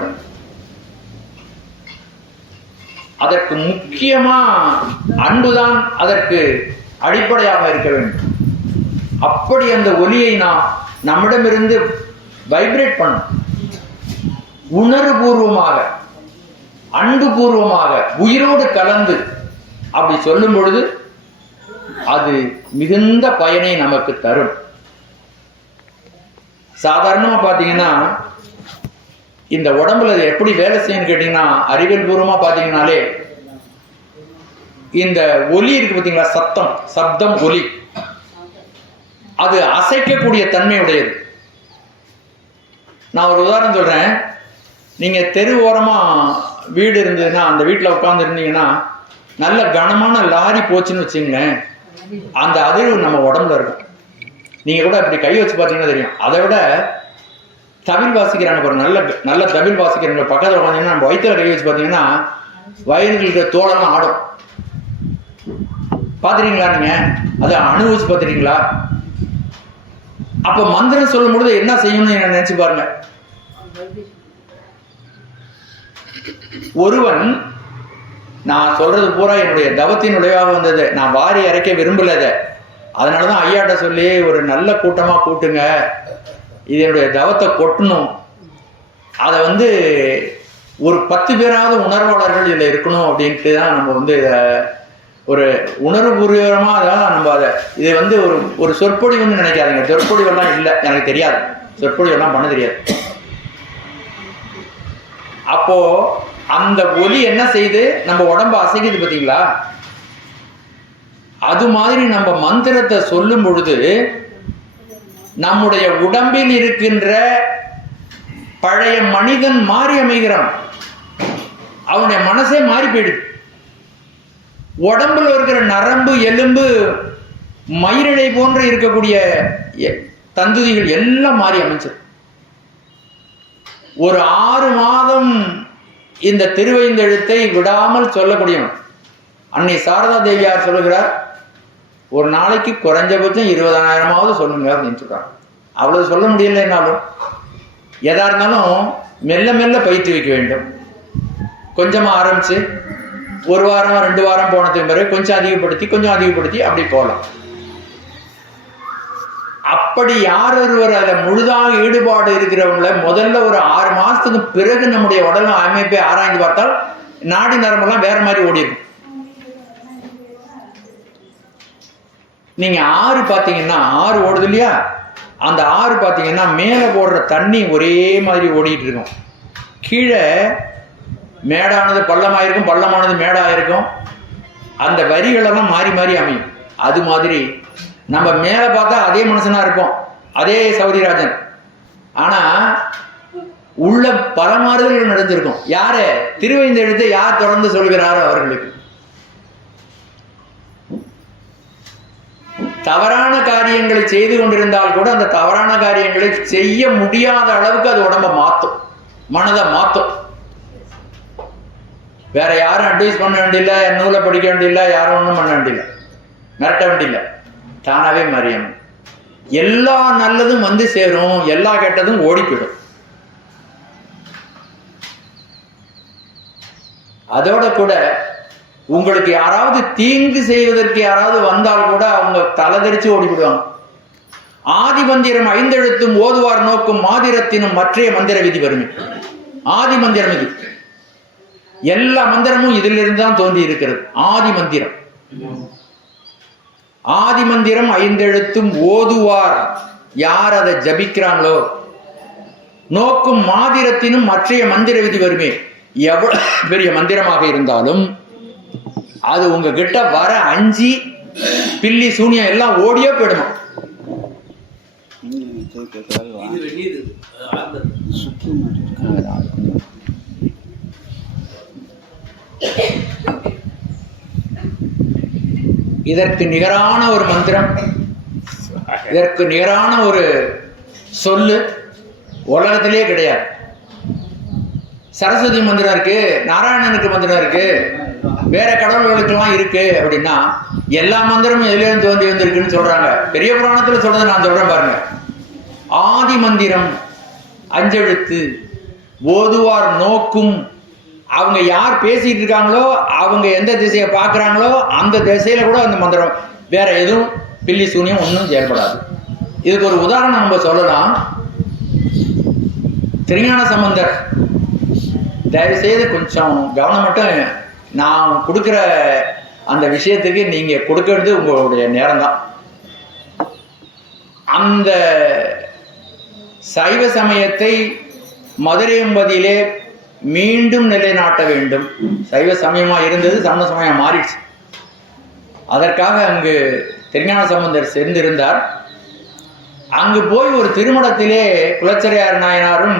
அதற்கு முக்கியமா அன்புதான் அதற்கு அடிப்படையாக இருக்க வேண்டும். அப்படி அந்த ஒலியை நாம் நம்மிடமிருந்து வைப்ரேட் பண்ணும், உணர்வுபூர்வமாக அன்பு பூர்வமாக உயிரோடு கலந்து அப்படி சொல்லும் பொழுது அது மிகுந்த பயனை நமக்கு தரும். சாதாரணமா பாத்தீங்கன்னா இந்த உடம்புல எப்படி வேலை செய்யணும்னு கேட்டீங்கன்னா, அறிவியல் பூர்வமா பாத்தீங்கன்னாலே இந்த ஒலி இருக்கு பார்த்தீங்களா, சப்தம் ஒலி, அது அசைக்கக்கூடிய தன்மையுடையது. நான் ஒரு உதாரணம் சொல்றேன். நீங்க தெரு ஓரமா வீடு இருந்ததுன்னா அந்த வீட்டில் உட்கார்ந்து இருந்தீங்கன்னா நல்ல கனமான லாரி போச்சுன்னு வச்சுங்களேன், அந்த அதிர்வு நம்ம உடம்புல இருக்கும். நீங்க கூட அப்படி கை வச்சு பார்த்தீங்கன்னா தெரியும். அதை விட தவில் வாசிக்கிறாங்க ஒரு நல்ல தவில் வாசிக்கிறாங்க பக்கத்தில் உட்காந்தீங்கன்னா நம்ம வயிற்றுல கை வச்சு பார்த்தீங்கன்னா வயிறுகளுக்கு தோளெல்லாம் ஆடும். பார்த்துறீங்களா? நீங்க அதை அனுபவிச்சு பார்த்துறீங்களா? அப்ப மந்திரம் சொல்லும் பொழுது என்ன செய்யணும்னு நினைச்சு பாருங்க. ஒருவன், நான் சொல்றது பூரா என்னுடைய தவத்தின் விளைவாக வந்தது, நான் வாரி அரைக்க விரும்பலத, அதனாலதான் ஐயாட்ட சொல்லி ஒரு நல்ல கூட்டமா கூட்டுங்க, இது என்னுடைய தவத்தை கொட்டணும், அதை ஒரு 10 பேராவது உணர்வாளர்கள் இதுல இருக்கணும் அப்படின்ட்டு தான் நம்ம ஒரு உணர்வுபூர்வமா தான் நம்ம அதை இது ஒரு சொற்பொழிவுன்னு நினைக்காதீங்க. சொற்பொழிவெல்லாம் இல்லை, எனக்கு தெரியாது, சொற்பொழிவெல்லாம் பண்ண தெரியாது. அப்போ அந்த ஒலி என்ன செய்து நம்ம உடம்பு அசைக்குது பார்த்தீங்களா? அது மாதிரி நம்ம மந்திரத்தை சொல்லும் பொழுது நம்முடைய உடம்பில் இருக்கின்ற பழைய மனிதன் மாறி அமைகிறான். அவனுடைய மனசே மாறி போயிடுது. உடம்புல இருக்கிற நரம்பு, எலும்பு, மயிரிழை போன்று இருக்கக்கூடிய தந்துதிகள் எல்லாம் மாறி அமைச்சது. ஒரு 6 மாதம் இந்த திருவைந்தெழுத்தை விடாமல் சொல்லக்கூடியவன். அன்னை சாரதா தேவியார் சொல்லுகிறார், ஒரு நாளைக்கு குறைஞ்சபட்சம் 20,000 சொல்லுங்க அப்படின்னு சொல்றாங்க. அவ்வளவு சொல்ல முடியலன்னாலும் எதா இருந்தாலும் மெல்ல மெல்ல பயிற்சி வைக்க வேண்டும். கொஞ்சமா ஆரம்பிச்சு 1 வாரம் 2 வாரம் போனதுக்கு பிறகு கொஞ்சம் அதிகப்படுத்தி அப்படி போகலாம். அப்படி யார் ஒருவர் அதில் முழுதாக ஈடுபாடு இருக்கிறவங்கள முதல்ல ஒரு 6 மாசத்துக்கு பிறகு நம்முடைய உடல் அமைப்பை ஆராய்ந்து பார்த்தால் நாடி நரம்பெல்லாம் வேற மாதிரி ஓடிடும். நீங்க ஆறு பார்த்தீங்கன்னா, ஆறு ஓடுது இல்லையா, அந்த ஆறு பார்த்தீங்கன்னா மேலே போடுற தண்ணி ஒரே மாதிரி ஓடிட்டு இருக்கும். கீழே மேடானது பள்ளமாயிருக்கும், பள்ளமானது மேடாயிருக்கும். அந்த வரிகளெல்லாம் மாறி மாறி அமையும். அது மாதிரி நம்ம மேலே பார்த்தா அதே மனுஷனா இருப்போம், அதே சௌரிராஜன். ஆனா உள்ள பல மாறுதல்கள் நடந்திருக்கும். யாரு திருவைந்தெழுத்தை யார் தொடர்ந்து சொல்கிறாரோ அவர்களுக்கு. தவறான காரியங்களை செய்து கொண்டிருந்தால் கூட அந்த தவறான காரியங்களை செய்ய முடியாத அளவுக்கு அது உடம்ப மாத்தும், மனதை மாத்தும். வேற யாரும் அட்வைஸ் பண்ண வேண்டியில்லை, நூலை படிக்க வேண்டியில்லை, யாரும் ஒன்றும் பண்ண வேண்டியில்லை, மிரட்ட வேண்டியில்லை, தானாவே மாறியணும். எல்லா நல்லதும் வந்து சேரும், எல்லா கெட்டதும் ஓடி போயிடும். அதோட கூட உங்களுக்கு யாராவது தீங்கு செய்வதற்கு யாராவது வந்தால் கூட அவங்க தலைதறிச்சு ஓடிவிடுவாங்க. ஆதி மந்திரம் 5 எழுத்தும் ஓதுவார் நோக்கும் மாதிரத்தினும் மற்றைய மந்திர விதி வருமே. ஆதி மந்திரம் இது. எல்லா மந்திரமும் இதிலிருந்து தான் தோன்றி இருக்கிறது. ஆதி மந்திரம். ஆதி மந்திரம் 5 எழுத்தும் ஓதுவார் யார் அதை ஜபிக்கிறாங்களோ நோக்கும் மாதிரத்தினும் மற்றைய மந்திர விதி வருமே. எவ்வளவு பெரிய மந்திரமாக இருந்தாலும் அது உங்ககிட்ட வர அஞ்சி பில்லி சூனியம் எல்லாம் ஓடியோ போயிடுமா. இதற்கு நிகரான ஒரு மந்திரம், இதற்கு நிகரான ஒரு சொல்லு உலகத்திலே கிடையாது. சரஸ்வதி மந்திரம் இருக்கு, நாராயணனுக்கு மந்திரம் இருக்கு, வேற கடவுள்களுக்கெல்லாம் இருக்கு. அப்படின்னா எல்லா மந்திரமும் எதிலிருந்து தோன்றி வந்திருக்குன்னு சொல்றாங்க. பெரிய புராணத்துல சொல்றதை நான் சொல்றேன் பாருங்க. ஆதி மந்திரம் 5 எழுத்து ஓதுவார் நோக்கும். அவங்க யார் பேசிட்டு இருக்காங்களோ, அவங்க எந்த திசையை பார்க்குறாங்களோ அந்த திசையில கூட அந்த மந்திரம், வேற எதுவும் பில்லி சூனியம் ஒன்றும் செயல்படாது. இதுக்கு ஒரு உதாரணம் நம்ம சொல்லலாம். திருஞான சம்பந்தர், தயவு செய்து கொஞ்சம் கவனம் மட்டும், நான் கொடுக்குற அந்த விஷயத்துக்கு நீங்க கொடுக்கிறது உங்களுடைய நேரம் தான். அந்த சைவ சமயத்தை மதுரையம்பதியிலே மீண்டும் நிலைநாட்ட வேண்டும். சைவ சமயமா இருந்தது சமண சமயம் மாறிடுச்சு. அதற்காக அங்கு திருஞான சம்பந்தர் சென்றிருந்தார். அங்கு போய் ஒரு திருமணத்திலே குலச்சிறையார் நாயனாரும்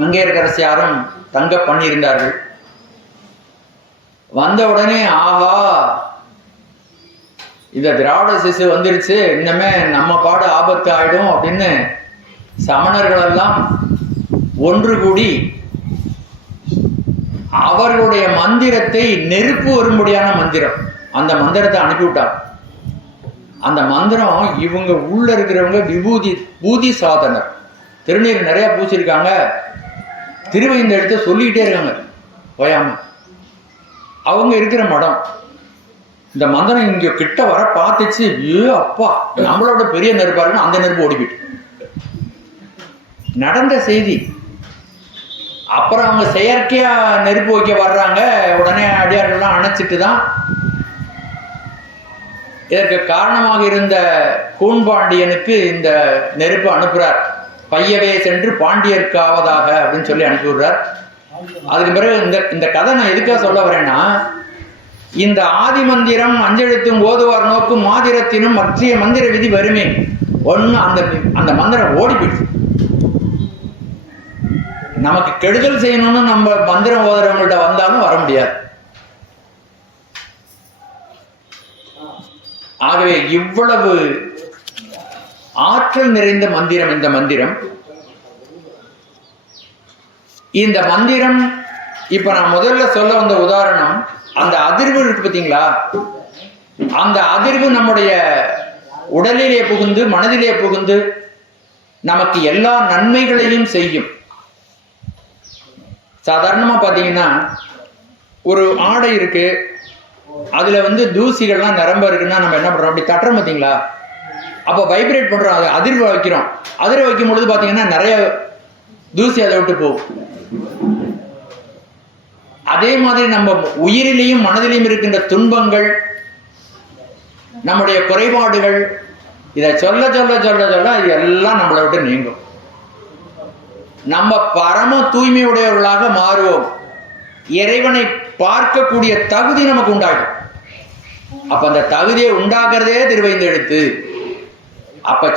மங்கையர்கரசியாரும் தங்க பண்ணியிருந்தார்கள். வந்த உடனே ஆஹா, இந்த திராவிட சிசு வந்துருச்சு, இன்னமே நம்ம பாடு ஆபத்து ஆயிடும் அப்படின்னு சமணர்கள் எல்லாம் ஒன்று கூடி அவர்களுடைய மந்திரத்தை, நெருப்பு வரும்படியான மந்திரம், அந்த மந்திரத்தை அனுப்பிவிட்டார். அந்த மந்திரம் இவங்க உள்ள இருக்கிறவங்க பூதி சாதனர், திருநீர் நிறைய பூச்சிருக்காங்க, திருவைந்தெழுத்தை சொல்லிக்கிட்டே இருக்காங்க ஓயாம. அவங்க இருக்கிற மடம் இந்த மந்திரம் இங்க கிட்ட வர பார்த்துச்சு, ஏ அப்பா நம்மளோட பெரிய நெருப்பா இருக்குன்னு அந்த நெருப்பு ஓடிக்கிட்டு நடந்த செய்தி. அப்புறம் அவங்க செயற்கையா நெருப்பு வைக்க வர்றாங்க. உடனே அடியார்கள்லாம் அணைச்சிட்டு தான் இதற்கு காரணமாக இருந்த கூன்பாண்டியனுக்கு இந்த நெருப்பு அனுப்புறார். பையவே சென்று பாண்டியருக்கு ஆவதாக அப்படின்னு சொல்லி அனுப்பி விடுறார். அதுக்கு பிறகு இந்த கதை நான் எதுக்காக சொல்ல வரேன்னா, இந்த ஆதி மந்திரம் 5 எழுத்தும் ஓதுவார் நோக்கும் மாதிரத்தினும் மற்ற மந்திர விதி வருமே ஒன்னு, அந்த மந்திரம் ஓடி போயிடுச்சு. நமக்கு கெடுதல் செய்யணும்னு நம்ம மந்திரம் ஓதுறவங்கள்ட்ட வந்தாலும் வர முடியாது. ஆகவே இவ்வளவு ஆற்றல் நிறைந்த மந்திரம் இந்த மந்திரம். இந்த மந்திரம் இப்ப நான் முதல்ல சொல்ல வந்த உதாரணம், அந்த அதிர்வு இருக்கு பார்த்தீங்களா, அந்த அதிர்வு நம்முடைய உடலிலே புகுந்து மனதிலே புகுந்து நமக்கு எல்லா நன்மைகளையும் செய்யும். சாதாரணமா பாத்தீங்கன்னா ஒரு ஆடை இருக்கு, அதுல தூசிகள்லாம் நிரம்ப இருக்குன்னா நம்ம என்ன பண்றோம், அப்படி தட்டுறோம் பார்த்தீங்களா, அப்ப வைப்ரேட் பண்றோம், அதை அதிர்வு வைக்கிறோம். அதிர்வு வைக்கும் பொழுது பாத்தீங்கன்னா நிறைய தூசி அதை விட்டு போகும். அதே மாதிரி நம்ம உயிரிலையும் மனதிலையும் இருக்கின்ற துன்பங்கள், நம்முடைய குறைபாடுகள், இதை சொல்ல சொல்ல சொல்ல சொல்ல இது எல்லாம் நம்மளை விட்டு நீங்கும். நம்ம பரம தூய்மையுடையவர்களாக மாறுவோம். இறைவனை பார்க்கக்கூடிய தகுதி நமக்கு உண்டாகும். அப்ப அந்த தகுதியை உண்டாக்குறதே திருவைந்தெழுத்து. அப்ப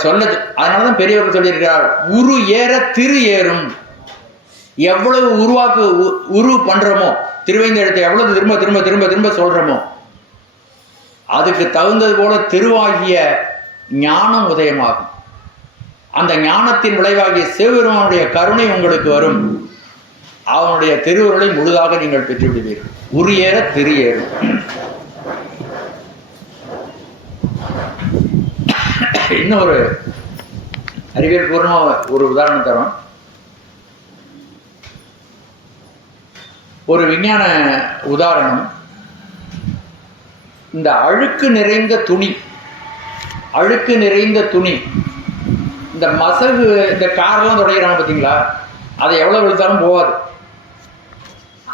அதனாலதான் பெரியவர்கள் சொல்லியிருக்கிறார், உரு ஏற திரு ஏறும். எவ்வளவு உரு பண்றோமோ, திருவைந்தெழுத்தை எவ்வளவு திரும்ப திரும்ப திரும்ப திரும்ப சொல்றோமோ, அதுக்கு தகுந்தது போல திருவாகிய ஞானம் உதயமாகும். அந்த ஞானத்தின் விளைவாகிய சிவபெருமானுடைய கருணை உங்களுக்கு வரும். அவனுடைய திருவுருளை முழுதாக நீங்கள் பெற்று விடுவீர்கள். உரு ஏற திரு ஏறும். இன்னொரு அறிவியல் பூர்வமா ஒரு உதாரணம் தரோம். ஒரு விஞ்ஞான உதாரணம், இந்த அழுக்கு நிறைந்த துணி, இந்த மசகு, இந்த காரெல்லாம் துடைக்கிறாங்க பார்த்தீங்களா, அதை எவ்வளோ விழுத்தாலும் போகாது.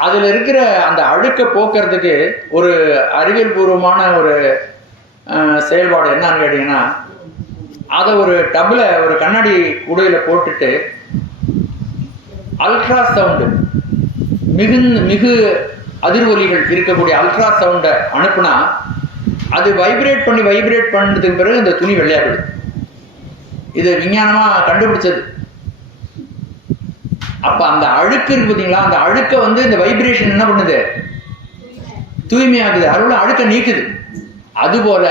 அதில் இருக்கிற அந்த அழுக்கை போக்குறதுக்கு ஒரு அறிவியல் பூர்வமான ஒரு செயல்பாடு என்னன்னு கேட்டிங்கன்னா, அதை ஒரு டப்பில் ஒரு கண்ணாடி குடையில் போட்டுட்டு அல்ட்ரா சவுண்டு, மிகு அதிர்வொலிகள் இருக்கக்கூடிய அல்ட்ரா சவுண்டை அனுப்புனா அது வைப்ரேட் பண்ணதுக்கு பிறகு இந்த துணி வெள்ளையாடுது. இது விஞ்ஞானமா கண்டுபிடிச்சது. அப்ப அந்த அழுக்கு இருக்கு பார்த்தீங்களா, அந்த அழுக்க இந்த வைப்ரேஷன் என்ன பண்ணுது, தூய்மையாகுது, அதோட அழுக்க நீக்குது. அதுபோல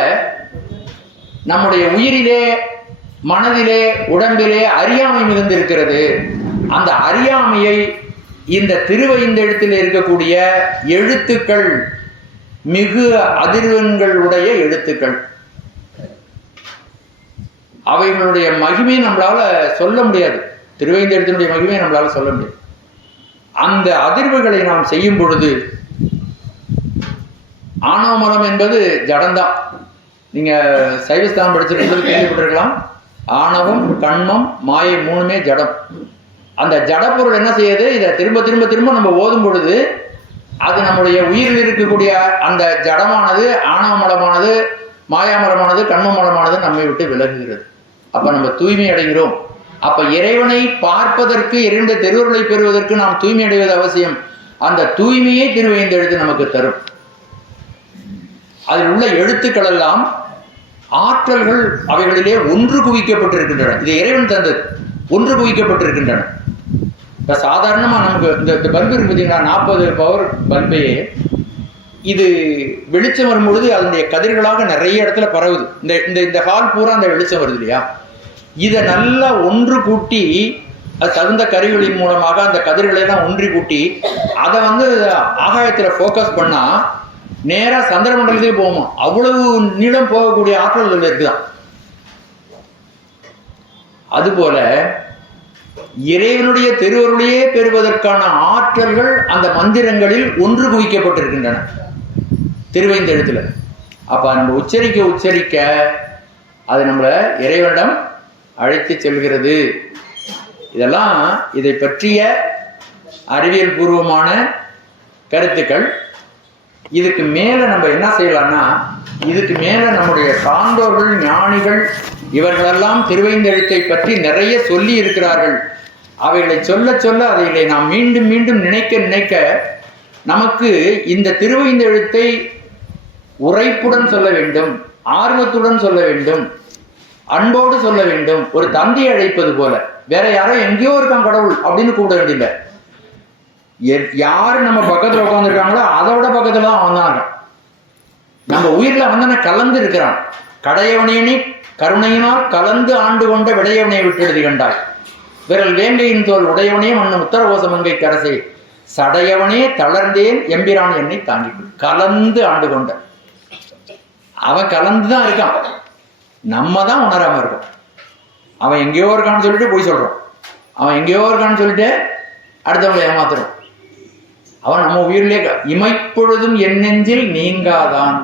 நம்முடைய உயிரிலே, மனதிலே, உடம்பிலே அறியாமை மிகுந்து இருக்கிறது. அந்த அறியாமையை இந்த திருவைந்தெழுத்தில் இருக்கக்கூடிய எழுத்துக்கள், மிகு அதிர்வெண்களுடைய எழுத்துக்கள், அவைகளுடைய மகிமை நம்மளால சொல்ல முடியாது. திருவைந்தெழுத்தினுடைய மகிமையை நம்மளால சொல்ல முடியாது. அந்த அதிர்வுகளை நாம் செய்யும் பொழுது, ஆணவ மலம் என்பது ஜடம்தான். நீங்க சைவஸ்தானம் படிச்சிருக்கிறது கேள்விப்பட்டிருக்கலாம். ஆணவம், கண்மம், மாயை மூணுமே ஜடம். அந்த ஜடப்பொருள் என்ன செய்யுது, இதை திரும்ப திரும்ப திரும்ப நம்ம ஓதும் பொழுது அது நம்முடைய உயிரில் இருக்கக்கூடிய அந்த ஜடமானது, ஆணவ மலமானது, மாயாமலமானது, கண்ம மலமானது நம்மை விட்டு விலகுகிறது. அப்ப நம்ம தூய்மை அடைகிறோம். அப்ப இறைவனை பார்ப்பதற்கு, இறைவனுடைய திருவுருளை பெறுவதற்கு நாம் தூய்மை அடைவது அவசியம். அந்த தூய்மையை திருவைந்தெழுத்து நமக்கு தரும். அதில் உள்ள எழுத்துக்கள் எல்லாம் ஆற்றல்கள், அவைகளிலே ஒன்று குவிக்கப்பட்டிருக்கின்றன. இது இறைவன் தந்தது, ஒன்று குவிக்கப்பட்டிருக்கின்றன. இப்ப சாதாரணமா நமக்கு இந்த பல்பு இருக்கு பார்த்தீங்கன்னா, 40 பவர் பல்பையே இது வெளிச்சம் வரும் பொழுது அதனுடைய கதிர்களாக நிறைய இடத்துல பரவுது. இந்த ஹால் பூரா அந்த வெளிச்சம் வருது இல்லையா, இதை நல்லா ஒன்று கூட்டி, அது தகுந்த கருவிகளின் மூலமாக அந்த கதிர்களை எல்லாம் ஒன்றி கூட்டி அதை ஆகாயத்துல போக்கஸ் பண்ணா நேரா சந்திர மண்டலத்துக்கு போகுமா. அவ்வளவு நீளம் போகக்கூடிய ஆற்றல்கள் இருக்குதான். அதுபோல இறைவனுடைய திருவருளையே பெறுவதற்கான ஆற்றல்கள் அந்த மந்திரங்களில் ஒன்று குவிக்கப்பட்டிருக்கின்றன திருவைந்தெழுத்துல. அப்ப நம்ம உச்சரிக்க அது நம்மளை இறைவனிடம் அழைத்து செல்கிறது. இதெல்லாம் இதை பற்றிய அறிவியல் பூர்வமான கருத்துக்கள். இதுக்கு மேல நம்ம என்ன செய்யலாம்னா, இதுக்கு மேல நம்முடைய சான்றோர்கள், ஞானிகள், இவர்களெல்லாம் திருவைந்தெழுத்தை பற்றி நிறைய சொல்லி இருக்கிறார்கள். அவைகளை சொல்ல சொல்ல அதைகளை நாம் மீண்டும் மீண்டும் நினைக்க நமக்கு இந்த திருவைந்தெழுத்தை உரைப்புடன் சொல்ல வேண்டும், ஆர்வத்துடன் சொல்ல வேண்டும், அன்போடு சொல்ல வேண்டும். ஒரு தந்தையை அழைப்பது போல. வேற யாரோ எங்கேயோ இருக்கான் கடவுள் அப்படின்னு கூப்பிட வேண்டியதில்லை. யாரு நம்ம பக்கத்துல உட்காந்துருக்காங்களோ அதை விட பக்கத்துல தான் அவன் தான் இருக்கான். நம்ம உயிர்ல வந்து கலந்து இருக்கிறான். கடையவனேனி கருணையினால் கலந்து ஆண்டு கொண்ட விடையவனை விட்டெழுதி கண்டாய். விரல் வேங்கையின் தோல் உடையவனே மண்ணும் உத்தரகோசமங்கை கரசை சடையவனே தளர்ந்தேன் எம்பிரான் என்னை தாங்கி. கலந்து ஆண்டு கொண்ட அவன் கலந்துதான் இருக்கான். நம்ம தான் உணராம இருக்கோம். அவன் எங்கேயோ இருக்கான்னு சொல்லிட்டு போய் சொல்றான். அவன் எங்கேயோ இருக்கான்னு சொல்லிட்டு அடுத்தவங்களை ஏமாத்துறோம். அவன் நம்ம உயிரிலே இமைப்பொழுதும் என் நெஞ்சில் நீங்காதான்.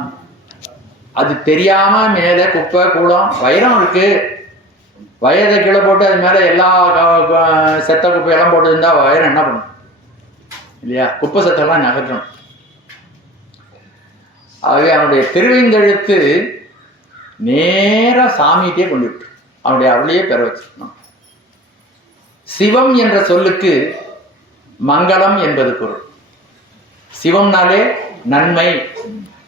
அது தெரியாம மேல குப்பை கூடம் வைரம் இருக்கு. வயதை கீழே போட்டு அது மேல எல்லா செத்த குப்பையெல்லாம் போட்டு இருந்தா வைரம் என்ன பண்ணும் இல்லையா? குப்பை செத்தெல்லாம் நகற்றணும். ஆகவே அவனுடைய திருவைந்தெழுத்து நேரா சாமிகிட்டே கொண்டு விட்டு அவனுடைய அவளையே பெற வச்சிருக்கணும். சிவம் என்ற சொல்லுக்கு மங்களம் என்பது பொருள். சிவம்னாலே நன்மை.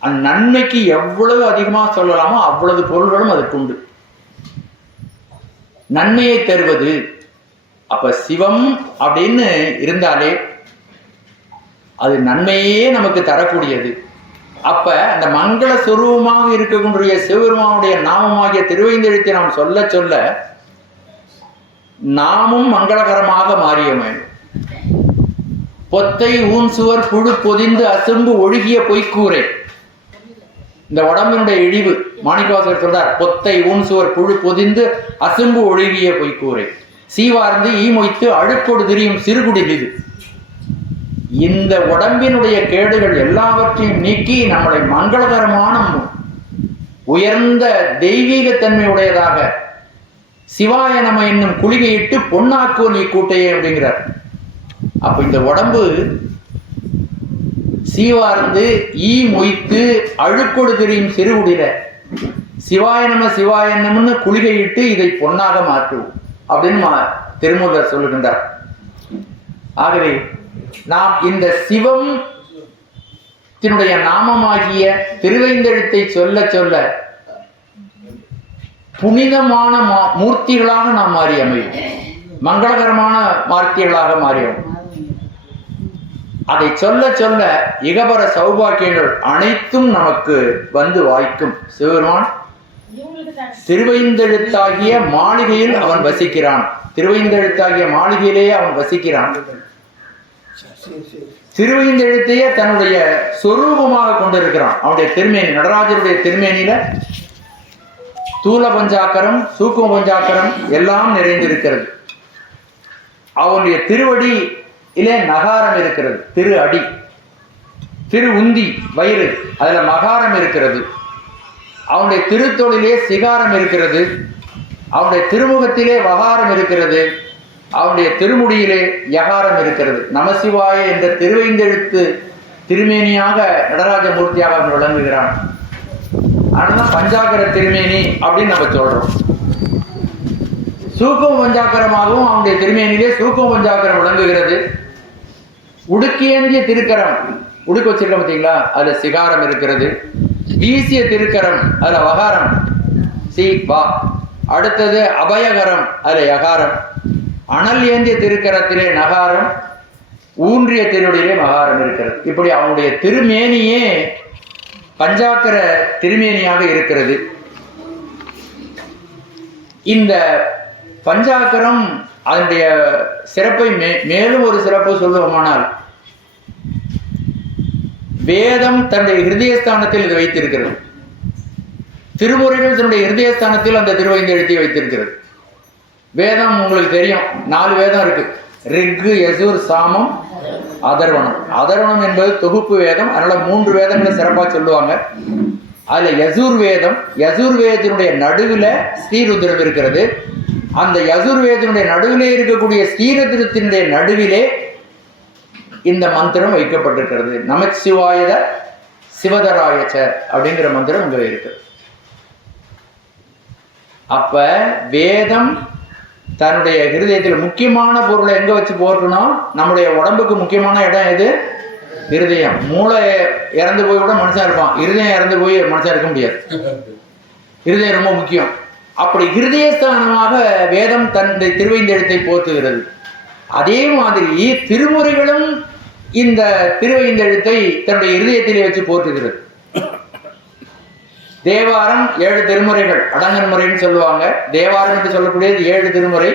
அந்த நன்மைக்கு எவ்வளவு அதிகமா சொல்லலாமோ அவ்வளவு பொருள்களும் அதுக்கு உண்டு. நன்மையை தருவது. அப்ப சிவம் அப்படின்னு இருந்தாலே அது நன்மையே நமக்கு தரக்கூடியது. அப்ப அந்த மங்கள சுரூபமாக இருக்கக்கூடிய சிவபெருமானுடைய நாமமாகிய திருவைந்தெழுத்தை நாம் சொல்ல சொல்ல நாமும் மங்களகரமாக மாறியமை. பொத்தை ஊன் சுவர் புழு பொதிந்து அசும்பு ஒழுகிய பொய்க்கூரை. இந்த உடம்பினுடைய இழிவு மாணிக்கவாசகர் சொல்றார். பொத்தை ஊன் சுவர் புழு பொதிந்து அசும்பு ஒழுகிய பொய்க்கூரை சீவார்ந்து ஈமொய்த்து அழுக்கொடு திரியும் சிறுகுடில் இது. இந்த உடம்பினுடைய கேடுகள் எல்லாவற்றையும் நீக்கி நம்மளை மங்களகரமான உயர்ந்த தெய்வீகத்தன்மையுடையதாக சிவாய நம என்னும் குளிகையிட்டு பொன்னாக்கோ நீ கூட்டையே அப்படிங்கிறார். அப்ப இந்த உடம்பு சீவார்ந்து ஈ மொய்த்து அழுக்கொடு தெரியும் சிறுகுடில சிவாய நமன்னு குளிகையிட்டு இதை பொன்னாக மாற்றுவோம் அப்படின்னு திருமூலர் சொல்லுகின்றார். ஆகவே நாம் இந்த சிவம் தினுடைய நாமமாகிய திருவைந்தெழுத்தை சொல்ல சொல்ல புனிதமான மூர்த்திகளாக நாம் மாறி அமையும். மங்களகரமான மூர்த்திகளாக மாறியோம். அதை சொல்ல சொல்ல இகபர சௌபாக்கியங்கள் அனைத்தும் நமக்கு வந்து வாய்க்கும். சிவபெருமான் திருவைந்தெழுத்தாகிய மாளிகையில் அவன் வசிக்கிறான். திருவைந்தெழுத்தாகிய மாளிகையிலேயே அவன் வசிக்கிறான். திருவைந்தெழுத்தையே தன்னுடைய சொரூபமாக கொண்டிருக்கிறான். அவனுடைய திருமேனி, நடராஜருடைய திருமேனியில தூல பஞ்சாக்கரம் சூக்கும பஞ்சாக்கரம் எல்லாம் நிறைந்திருக்கிறது. அவனுடைய திருவடியிலே நகாரம் இருக்கிறது. திரு அடி, திரு உந்தி வயிறு, அதுல மகாரம் இருக்கிறது. அவனுடைய திருத்தொழிலே சிகாரம் இருக்கிறது. அவனுடைய திருமுகத்திலே வகாரம் இருக்கிறது. அவனுடைய திருமுடியிலே யகாரம் இருக்கிறது. நமசிவாய என்ற திருவைந்தெழுத்து திருமேனியாக நடராஜ மூர்த்தியாக அவன் விளங்குகிறான். அதனால்தான் பஞ்சாக்கர திருமேனி அப்படின்னு நம்ம சொல்றோம். சூக்கும பஞ்சாக்கரமாகவும் அவனுடைய திருமேனிலே சூக்கும பஞ்சாக்கரம் விளங்குகிறது. உடுக்கியேந்திய திருக்கரம், உடுக்க வச்சிருக்க பார்த்தீங்களா, அதுல சிகாரம் இருக்கிறது. வீசிய திருக்கரம், அதுல வகாரம் சி வா. அடுத்தது அபயகரம், அதுல யகாரம். அனல் ஏந்திய திருக்கரத்திலே நகாரம், ஊன்றிய திருவடியிலே மகாரம் இருக்கிறது. இப்படி அவனுடைய திருமேனியே பஞ்சாக்கர திருமேனியாக இருக்கிறது. இந்த பஞ்சாக்கரம் அதனுடைய சிறப்பை மேலும் ஒரு சிறப்பு சொல்லுவோமானால், வேதம் தன்னுடைய ஹிருதயஸ்தானத்தில் இது வைத்திருக்கிறது. திருமுறைகள் தன்னுடைய ஹிருதயஸ்தானத்தில் அந்த திருவைந்தெழுத்தை வைத்திருக்கிறது. வேதம் உங்களுக்கு தெரியும், 4 வேதம் இருக்கு. ரிக்கு, யசுர், சாமம், அதர்வனம். அதர்வனம் என்பது தொகுப்பு வேதம். அதனால 3 வேதங்களை சிறப்பா சொல்லுவாங்க. அதுல யசுர் வேதம், யசுர் வேதத்தினுடைய நடுவுல ஸ்ரீருத்ரம் இருக்கிறது. அந்த யசுர் வேதத்தினுடைய நடுவிலே இருக்கக்கூடிய ஸ்ரீருத்ரத்தினுடைய நடுவிலே இந்த மந்திரம் வைக்கப்பட்டிருக்கிறது. நமச்சிவாய சிவதராயச்ச அப்படிங்கிற மந்திரம் இங்க இருக்கு. அப்ப வேதம் தன்னுடைய ஹிருதயத்தில் முக்கியமான பொருளை எங்க வச்சு போர்க்கணும்? நம்முடைய உடம்புக்கு முக்கியமான இடம் எது? ஹிருதயம். மூளை இறந்து போய் கூட மனுஷன் இருப்பான், ஹிருதயம் இறந்து போய் மனுஷன் இருக்க முடியாது. ஹிருதயம் ரொம்ப முக்கியம். அப்படி ஹிருதயஸ்தானமாக வேதம் தன்னுடைய திருவைந்தெழுத்தை போற்றுகிறது. அதே மாதிரி திருமுறைகளும் இந்த திருவைந்தெழுத்தை தன்னுடைய இருதயத்திலே வச்சு போற்றுகிறது. தேவாரம் 7 திருமுறைகள், அடங்கன் முறைன்னு சொல்லுவாங்க. தேவாரம் என்று சொல்லக்கூடியது 7 திருமுறை.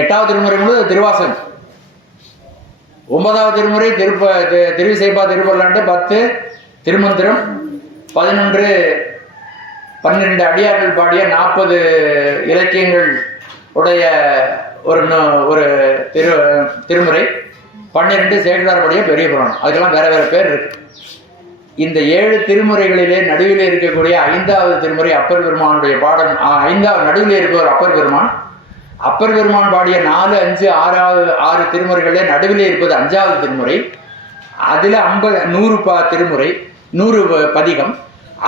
8வது திருமுறை முழு திருவாசகம். 9வது திருமுறை திருவிசைப்பா திருப்பல்லாண்டு 10 திருமந்திரம், 11 12 அடியார்கள் பாடிய 40 இலக்கியங்கள் உடைய ஒரு திருமுறை, 12 சேக்கிழாருடைய பெரிய புராணம். அதுக்கெல்லாம் வேற வேற பேர் இருக்கு. இந்த 7 திருமுறைகளிலே நடுவிலே இருக்கக்கூடிய 5வது திருமுறை அப்பர் பெருமானுடைய பாடல். 5வது நடுவிலே இருக்கிற அப்பர் பெருமான். அப்பர் பெருமான் பாடிய 4, 5, 6 திருமுறைகளிலே நடுவிலே இருப்பது 5வது திருமுறை. அதுல 100 திருமுறை, 100 பதிகம்.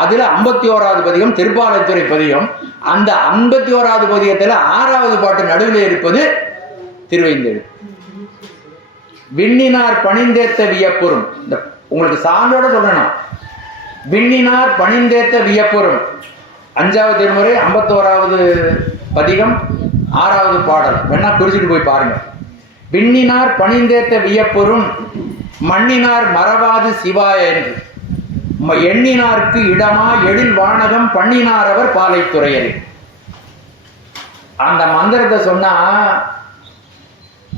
அதுல 51வது பதிகம் திருப்பாலைத்துறை பதிகம். அந்த 51வது பதிகத்துல 6வது பாட்டு நடுவிலே இருப்பது திருவைந்தெழு. விண்ணினார் பணிந்தேத்த வியப்புறும். உங்களுக்கு சான்றோட சொல்லணும். விண்ணினார் பணிந்தேத்த வியப்புறும் 5வது திருமுறை, 51வது பதிகம், 6வது பாடல். வேணா குறிச்சிட்டு போய் பாருங்க. விண்ணினார் பணிந்தேத்த வியப்புறும் மண்ணினார் மறவாது சிவாய என்று எண்ணினார்க்கு இடமா எழில் வானகம் பண்ணினார் அவர் பாலைத்துறையர். அந்த மந்திரத்தை சொன்னா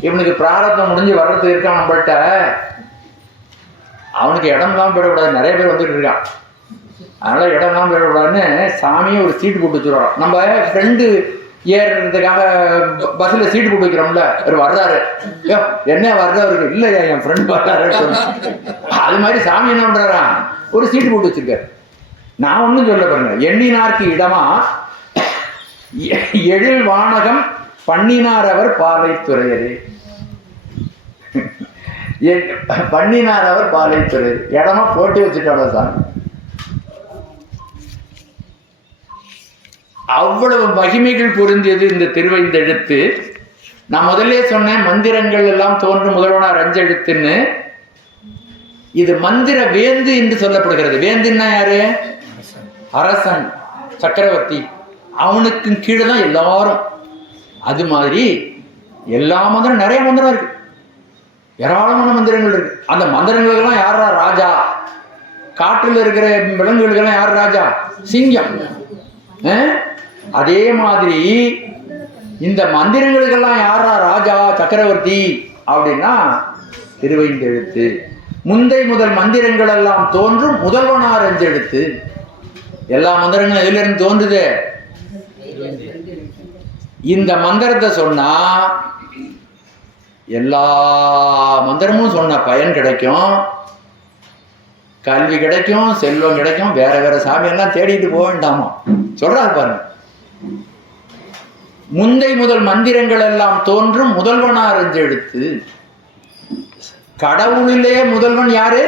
இவனுக்கு பிராரத்தம் முடிஞ்சு வர்றதுக்கு இருக்கான். நம்மள்கிட்ட அவனுக்கு இடம்லாம் போயிடக்கூடாது. நிறைய பேர் வந்துட்டு இருக்கான். அதனால இடம்லாம் போயிடக்கூடாதுன்னு சாமியை ஒரு சீட்டு போட்டு வச்சுருவான். நம்ம ஃப்ரெண்டு ஏறுறதுக்காக பஸ்ஸில் சீட்டு போட்டு வைக்கிறோம்ல, அவர் வர்றாரு, என்ன வர்றவருக்கு இல்லையா என் ஃப்ரெண்ட் வர்றாரு. அது மாதிரி சாமி என்ன பண்றாரா, ஒரு சீட்டு போட்டு வச்சிருக்காரு. நான் ஒன்றும் சொல்ல பாருங்க. எண்ணினார்க்கு இடமா எழில் வானகம் பண்ணினார் அவர் பாலைத்துறையரே. பண்ணினார் அவர் பாலைத்துறையர். இடமா போட்டு வச்சுட்டாங்க சாமி. அவ்வளவு மகிமைகள் பொருந்தியது இந்த திருவைந்தெழுத்து. நான் முதல்ல சொன்னேன், மந்திரங்கள் எல்லாம் தோன்றும் முதல்வனார் 5 எழுத்துன்னு. இது மந்திர வேந்து என்று சொல்லப்படுகிறது. வேந்துன்னா யாரு? அரசன், சக்கரவர்த்தி. அவனுக்கு கீழே தான் எல்லாரும். அது மாதிரி எல்லா மந்திரம், நிறைய மந்திரம் இருக்கு, ஏராளமான மந்திரங்கள் இருக்கு. அந்த மந்திரங்களுக்கெல்லாம் யாரா ராஜா? காற்றில் இருக்கிற விலங்குகளுக்கெல்லாம் யார் ராஜா? சிங்கம். அதே மாதிரி இந்த மந்திரங்களுக்கெல்லாம் யாரா ராஜா, சக்கரவர்த்தி அப்படின்னா திருவைந்தெழுத்து. முந்தை முதல் மந்திரங்கள் எல்லாம் தோன்றும் முதல்வனார் 5 எழுத்து. எல்லா மந்திரங்களும் எதுல இருந்து தோன்றுது? இந்த மந்திரத்தை சொன்னா எல்லா மந்திரமும் சொன்ன பயன் கிடைக்கும், கல்வி கிடைக்கும், செல்வம் கிடைக்கும். வேற வேற சாமியெல்லாம் தேடிட்டு போக வேண்டாமா சொல்றாரு பாருங்க. முந்தை முதல் மந்திரங்கள் எல்லாம் தோன்றும் முதல்வனார் 5 எழுத்து. கடவுளிலே முதல்வன் யாரு?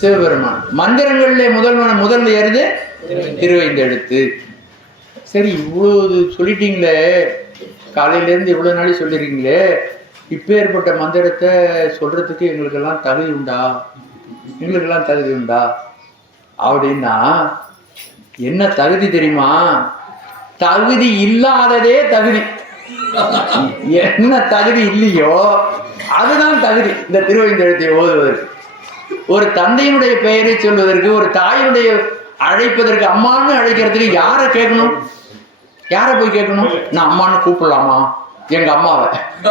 சிவபெருமான். மந்திரங்களிலே முதல்ல யாருது? திருவைந்தெழுத்து. சரி, இவ்வளவு சொல்லிட்டீங்களே, காலையில இருந்து இவ்வளவு நாளை சொல்லிருக்கீங்களே, இப்ப ஏற்பட்ட மந்திரத்தை சொல்றதுக்கு எங்களுக்கெல்லாம் தகுதி உண்டா? எங்களுக்கெல்லாம் தகுதி உண்டா அப்படின்னா என்ன தகுதி தெரியுமா? தகுதி இல்லாததே தகுதி. என்ன தகுதி இல்லையோ அதுதான் தகுதி. இந்த திருவைந்தெழுத்தை ஓதுவதற்கு, ஒரு தந்தையினுடைய பெயரை சொல்வதற்கு, ஒரு தாயினுடைய அழைப்பதற்கு, அம்மான்னு அழைக்கிறதுக்கு யாரை கேட்கணும்? யாரை போய் கேட்கணும்? நான் அம்மான்னு கூப்பிடலாமா? எங்க அம்மாவை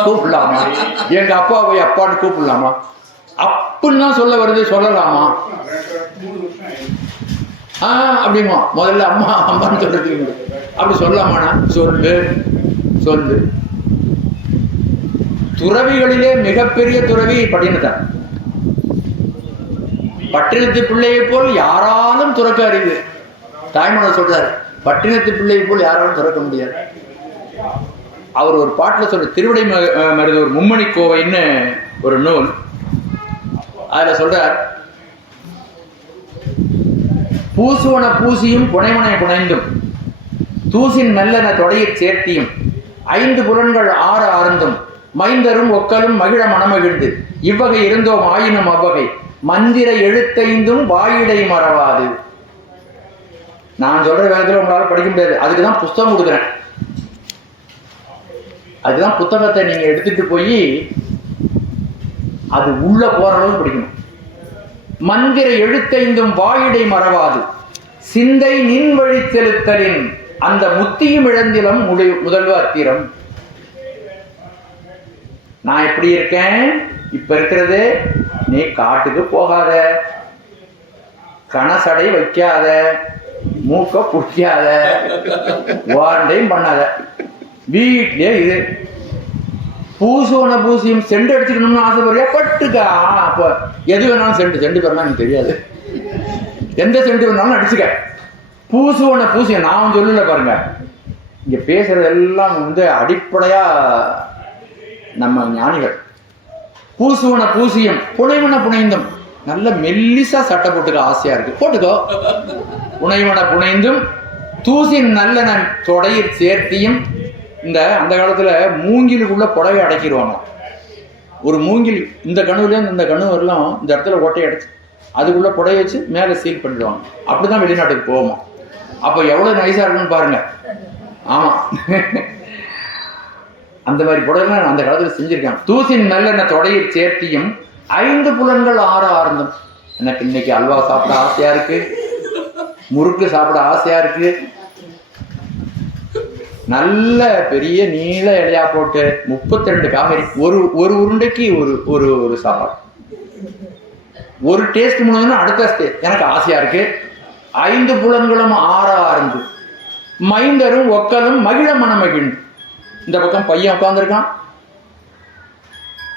கூப்பிடலாமா? எங்க அப்பாவை அப்பான்னு கூப்பிடலாமா? அப்படின்னா சொல்ல வருது, சொல்லலாமா? அப்படிமா முதல்ல அம்மா அம்மான்னு சொல்றதுக்கு அப்படி சொல்லலாமாண்ணா? சொல்லு. துறவிகளிலே மிகப்பெரிய துறவி பட்டினத்தான். பட்டினத்து பிள்ளையை போல் யாராலும் துறக்க அறிவு. தாய்மலர் சொல்றாரு, பட்டினத்து பிள்ளையை போல் யாராலும் துறக்க முடியாது. அவர் ஒரு பாட்டில் சொல்ற, திருவிடை மருதூர் மும்மணி கோவைன்னு ஒரு நூல், அதுல சொல்றார், பூசுவன பூசியும் புனைவனை புனைந்தும் தூசின் மெல்லன தொடையைச் சேர்த்தியும் 5 புலன்கள் 6 அருந்தும் மைந்தரும் ஒக்கலும் மகிழ மனமகிழ்ந்து இவ்வகை இருந்தோம் ஆயினும் அவ்வகை மந்திர எழுத்தைந்தும் வாயிடை மறவாது. நான் சொல்ற வேகத்தில் உங்களால படிக்க முடியாது, அதுக்குதான் புத்தகம் கொடுக்குறேன். அதுதான் புத்தகத்தை நீங்க எடுத்துட்டு போய் அது உள்ள போற அளவுக்கு படிக்கணும். மந்திர எழுத்தைந்தும் வாயிடை மறவாது சிந்தை நின் வழி செலுத்தலின் அந்த முத்தியும் இழந்திலம் முதல்வ அத்திரம். நான் எப்படி இருக்கேன் இப்ப இருக்கிறது, நீ காட்டுக்கு போகாத, கணசடை வைக்காத, மூக்க புடிக்காத, வாண்டையும் பண்ணாத, வீட்லயே இது. பூசுவன பூசியும் செண்டு அடிச்சுக்கணும்னு ஆசைப்படுறியா, பட்டுக்கா. அப்ப எது வேணாலும் செண்டு பெறலாம் எனக்கு தெரியாது, எந்த செண்டு வேணாலும் அடிச்சுக்க. பூசுவன பூசியம் நான் சொல்லல பாருங்க, இங்க பேசுறது எல்லாம் அடிப்படையா நம்ம ஞானிகள். பூசுவன பூசியம் புனைவன புனைந்தும், நல்ல மெல்லிசா சட்டை போட்டுக்க ஆசையா இருக்கு, போட்டுக்கோ. புனைவன புனைந்தும் தூசின் நல்லன தொடையில் சேர்த்தியும். அந்த காலத்துல மூங்கிலுக்குள்ள புடவை அடைக்கிடுவாங்க. ஒரு மூங்கில் இந்த கணுவுல இந்த கணு வரலாம், இந்த இடத்துல ஒட்டை அடைச்சு அதுக்குள்ள புடவை வச்சு மேல சீல் பண்ணிடுவாங்க. அப்படிதான் வெளிநாட்டுக்கு போவோமா. அப்ப எவ்வளவு நைஸா இருக்குன்னு பாருங்க. ஆமா, அந்த மாதிரி புடவைலாம் அந்த காலத்துல செஞ்சிருக்காங்க. தூசின் நல்லெண்ண தொடையில் சேர்த்தியும் 5 புலன்கள் ஆர்ந்தம். எனக்கு இன்னைக்கு அல்வா சாப்பிட ஆசையா இருக்கு, முறுக்கு சாப்பிட ஆசையா இருக்கு, நல்ல பெரிய நீள இலையா போட்டு 32 காய்கறி, ஒரு உருண்டைக்கு ஒரு ஒரு சாப்பாடு, ஒரு டேஸ்ட் முடிஞ்சதுன்னா அடுத்த டேஸ்ட் எனக்கு ஆசையா இருக்கு. 5 புலன்களும் ஆர்ந்து மைந்தரும் ஒக்கலும் மகிழ மனமகிழ்ந்து. இந்த பக்கம் பையன் உட்கார்ந்துருக்கான்,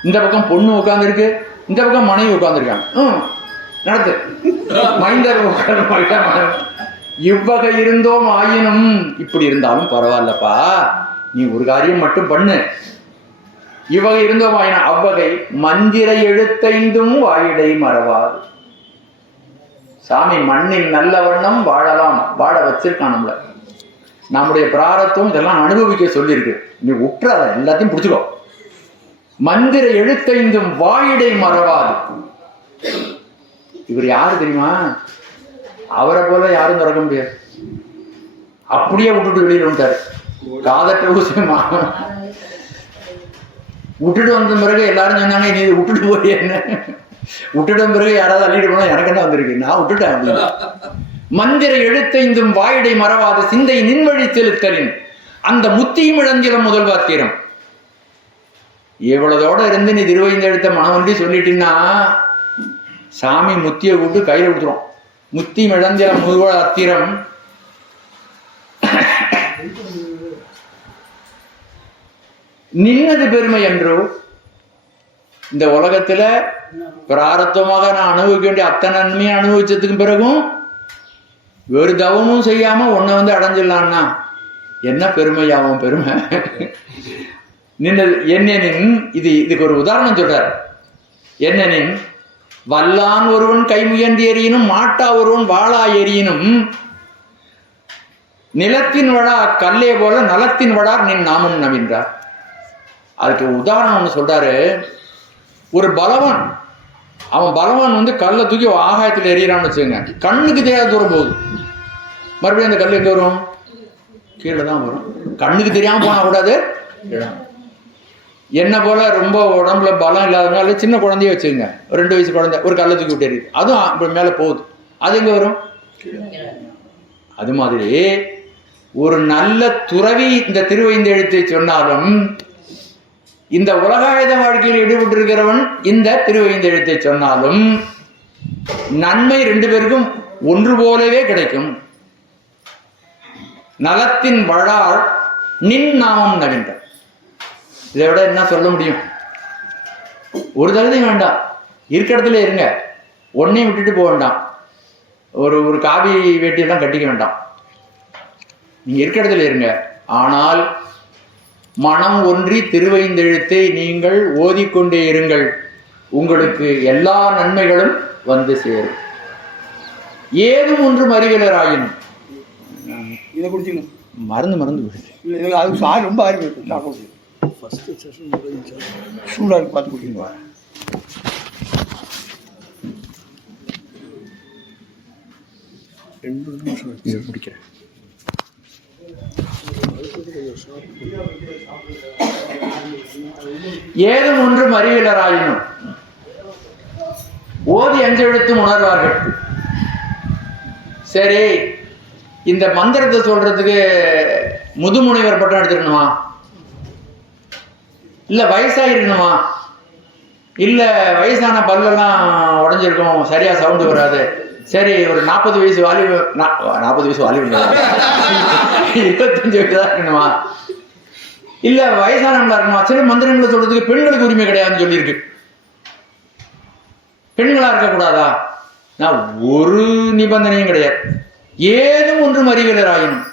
இந்த பக்கம் பொண்ணு உட்கார்ந்துருக்கு, இந்த பக்கம் மனைவி உட்கார்ந்துருக்காங்க. நடத்து மைந்தர் ஒக்கலும் மகிழ மனம். இவ்வகை இருந்தோம் ஆயினும், இப்படி இருந்தாலும் பரவாயில்லப்பா, நீ ஒரு காரியம் மட்டும் பண்ணு. இவ்வகை இருந்தோம் ஆயினும் அவ்வகை மந்திர எழுத்தைந்தும் வாயிடை மறவாது. சாமி மண்ணில் நல்ல வண்ணம் வாழலாம், வாழ வச்சிருக்கான் நம்மள. நம்முடைய பிராரத்துவம் இதெல்லாம் அனுபவிக்க சொல்லியிருக்கு. நீ உற்றாத எல்லாத்தையும் பிடிச்சுக்கோ. மந்திர எழுத்தைந்தும் வாயிடை மறவாது. இவர் யாரு தெரியுமா? அவரை போல யாரும் திறக்க முடியாது. அப்படியே விட்டுட்டு வெளியில் வந்துட்டாரு. காதற்ற ஊசியமா விட்டுட்டு வந்த பிறகு எல்லாரும் சொன்னாங்க, நீ விட்டுட்டு போய் என்ன விட்டுட்ட பிறகு யாராவது அள்ளிட்டு போனா எனக்கு என்ன வந்திருக்கு, நான் விட்டுட்டேன் அப்படின்னு. மந்திர எழுத்தைந்தும் வாயிடை மறவாத சிந்தை நின்வழி செலுத்தலின் அந்த முத்தியும் இழந்திலம் முதல்வாத்திரம். இவ்வளதோட இருந்து நீ திருவைந்த எழுத்த மனவன்றி சொல்லிட்டீங்கன்னா சாமி முத்தியை கூட்டு கையில கொடுத்துரும். முத்தி இழந்திலம் முதல் அத்திரம். நின்னது பெருமை என்றோ, இந்த உலகத்துல பிராரத்தமாக நான் அனுபவிக்க வேண்டிய அத்தனை நன்மையை அனுபவிச்சதுக்கு பிறகும் ஒரு தவமும் செய்யாம உன்னை அடைஞ்சிடலான்னா என்ன பெருமையாவும் பெருமை. நின்னது என்னெனின், இதுக்கு ஒரு உதாரணம் சொல்றார். என்னெனின் வல்லான் ஒருவன் கை முயன்று எறியினும் மாட்டா ஒருவன் வாளா எறியினும் நிலத்தின் வடா கல்லே போல நலத்தின் வடார் நின் நாமம் நவின்றார். அதுக்கு உதாரணம் ஒண்ணு சொல்றாரு. ஒரு பலவான், அவன் பலவான் கல்லை தூக்கி ஆகாயத்தில் எறிகிறான்னு வச்சுங்க, கண்ணுக்கு தெரியாத தூரம் போகுது. மறுபடியும் அந்த கல் எங்க வரும்? கீழே தான் வரும். கண்ணுக்கு தெரியாம போனா கூடாது. என்ன போல ரொம்ப உடம்புல பலம் இல்லாதனால சின்ன குழந்தைய வச்சுங்க, 2 வயசு குழந்தை ஒரு கல்லை தூக்கி விட்டு எறியுது, அதுவும் மேல போகுது. அது எங்க வரும்? அது மாதிரி ஒரு நல்ல துறவி இந்த திருவைந்த எழுத்தை சொன்னாலும், இந்த உலகாயுத வாழ்க்கையில் ஈடுபட்டிருக்கிறவன் இந்த திருவைந்த எழுத்தை சொன்னாலும் நன்மை 2 பேருக்கும் ஒன்று போலவே கிடைக்கும். நலத்தின் வழார் நின் நாமம் நவின்ற. இதை விட என்ன சொல்ல முடியும்? ஒரு தகுதி வேண்டாம், இருக்க இடத்துல இருங்க, ஒன்னையும் விட்டுட்டு போக வேண்டாம், ஒரு காவி வேட்டியெல்லாம் கட்டிக்க வேண்டாம், நீங்க இருக்க இடத்துல இருங்க. ஆனால் மனம் ஒன்றி திருவைந்தெழுத்தை நீங்கள் ஓதிக்கொண்டே இருங்கள், உங்களுக்கு எல்லா நன்மைகளும் வந்து சேரும். ஏதும் ஒன்றும் அறிவிலராயினும். இதை குடிச்சிக்கணும், மருந்து இல்லை அது சார் ரொம்ப ஆர்வம் சூடாக பார்த்து குடிக்கணும். இதை குடிக்கிறேன். ஏதும் ஒன்றும் அறிவிலராயினும் ஓதி அஞ்செழுத்தும் உணர்வார்கள். சரி, இந்த மந்திரத்தை சொல்றதுக்கு முதுமுனைவர் பட்டம் எடுத்துக்கணுமா, இல்ல வயசாயிருக்கணுமா, இல்ல வயசான பல்லெல்லாம் உடஞ்சிருக்கும், சரியா சவுண்டு வராது, சரி ஒரு 40 வயசு வாலிப 40 வயசு வாலிப 25 வயசு தான் இருக்கணுமா, இல்ல வயசானவங்களா இருக்கணுமா? சில மந்திரங்களை சொல்றதுக்கு பெண்களுக்கு உரிமை கிடையாதுன்னு சொல்லியிருக்கு. பெண்களா இருக்கக்கூடாதா? நான் ஒரு நிபந்தனையும் கிடையாது. ஏதும் ஒன்றும் அறிவியலர் ஆயினும்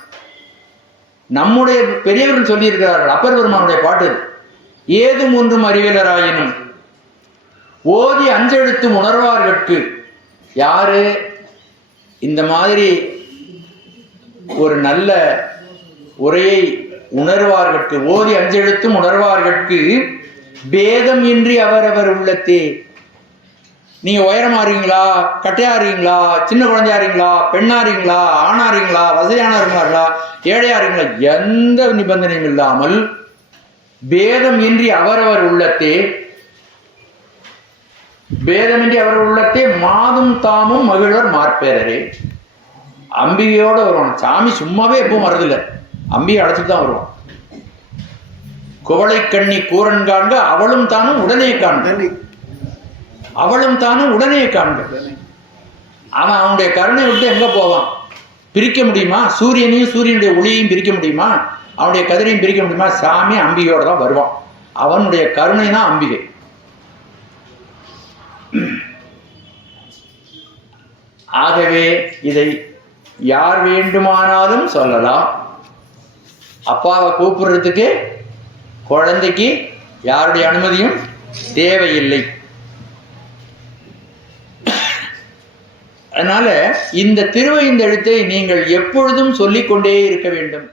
நம்முடைய பெரியவர்கள் சொல்லி இருக்கிறார்கள். அப்பர் பெருமானுடைய பாட்டு. ஏதும் ஒன்றும் அறிவியலர் ஆயினும் ஓதி அஞ்செழுத்தும் உணர்வார்கட்கு. யாரு இந்த மாதிரி ஒரு நல்ல உரையை உணர்வார்கட்கு, ஓதி அஞ்செழுத்தும் உணர்வார்கட்கு, பேதம் இன்றி அவரவர் உள்ளத்தே. நீங்க உயரமாறீங்களா, கட்டையாறீங்களா, சின்ன குழந்தையாறீங்களா, பெண்ணாறீங்களா, ஆணாறீங்களா, வசதியானவர்களா, ஏழையாறீங்களா, எந்த நிபந்தனையும் இல்லாமல் பேதம் இன்றி அவரவர் உள்ளத்தே, பேதமின்றி அவர் உள்ளத்தே மாதும் தாமும் மகிழ்வர் மார்பேரரே. அம்பிகையோட வருவான். சாமி சும்மாவே எப்பவும் வரதில்லை, அம்பிகை அழைச்சிட்டு தான் வருவான். குவளை கண்ணி கூரன் காண்க அவளும் தானும் உடனே காண்க, அவளும் தானும் உடனே காண்க. அவன் அவனுடைய கருணை விட்டு எங்க போவான்? பிரிக்க முடியுமா? சூரியனையும் சூரியனுடைய ஒளியையும் பிரிக்க முடியுமா? அவனுடைய கதிரையும் பிரிக்க முடியுமா? சாமி அம்பிகையோட தான் வருவான். அவனுடைய கருணை தான் அம்பிகை. ஆகவே இதை யார் வேண்டுமானாலும் சொல்லலாம். அப்பாவை கூப்பிடுறதுக்கு குழந்தைக்கு யாருடைய அனுமதியும் தேவையில்லை. அதனால இந்த திருவைந்தெழுத்தை நீங்கள் எப்பொழுதும் சொல்லிக்கொண்டே இருக்க வேண்டும்.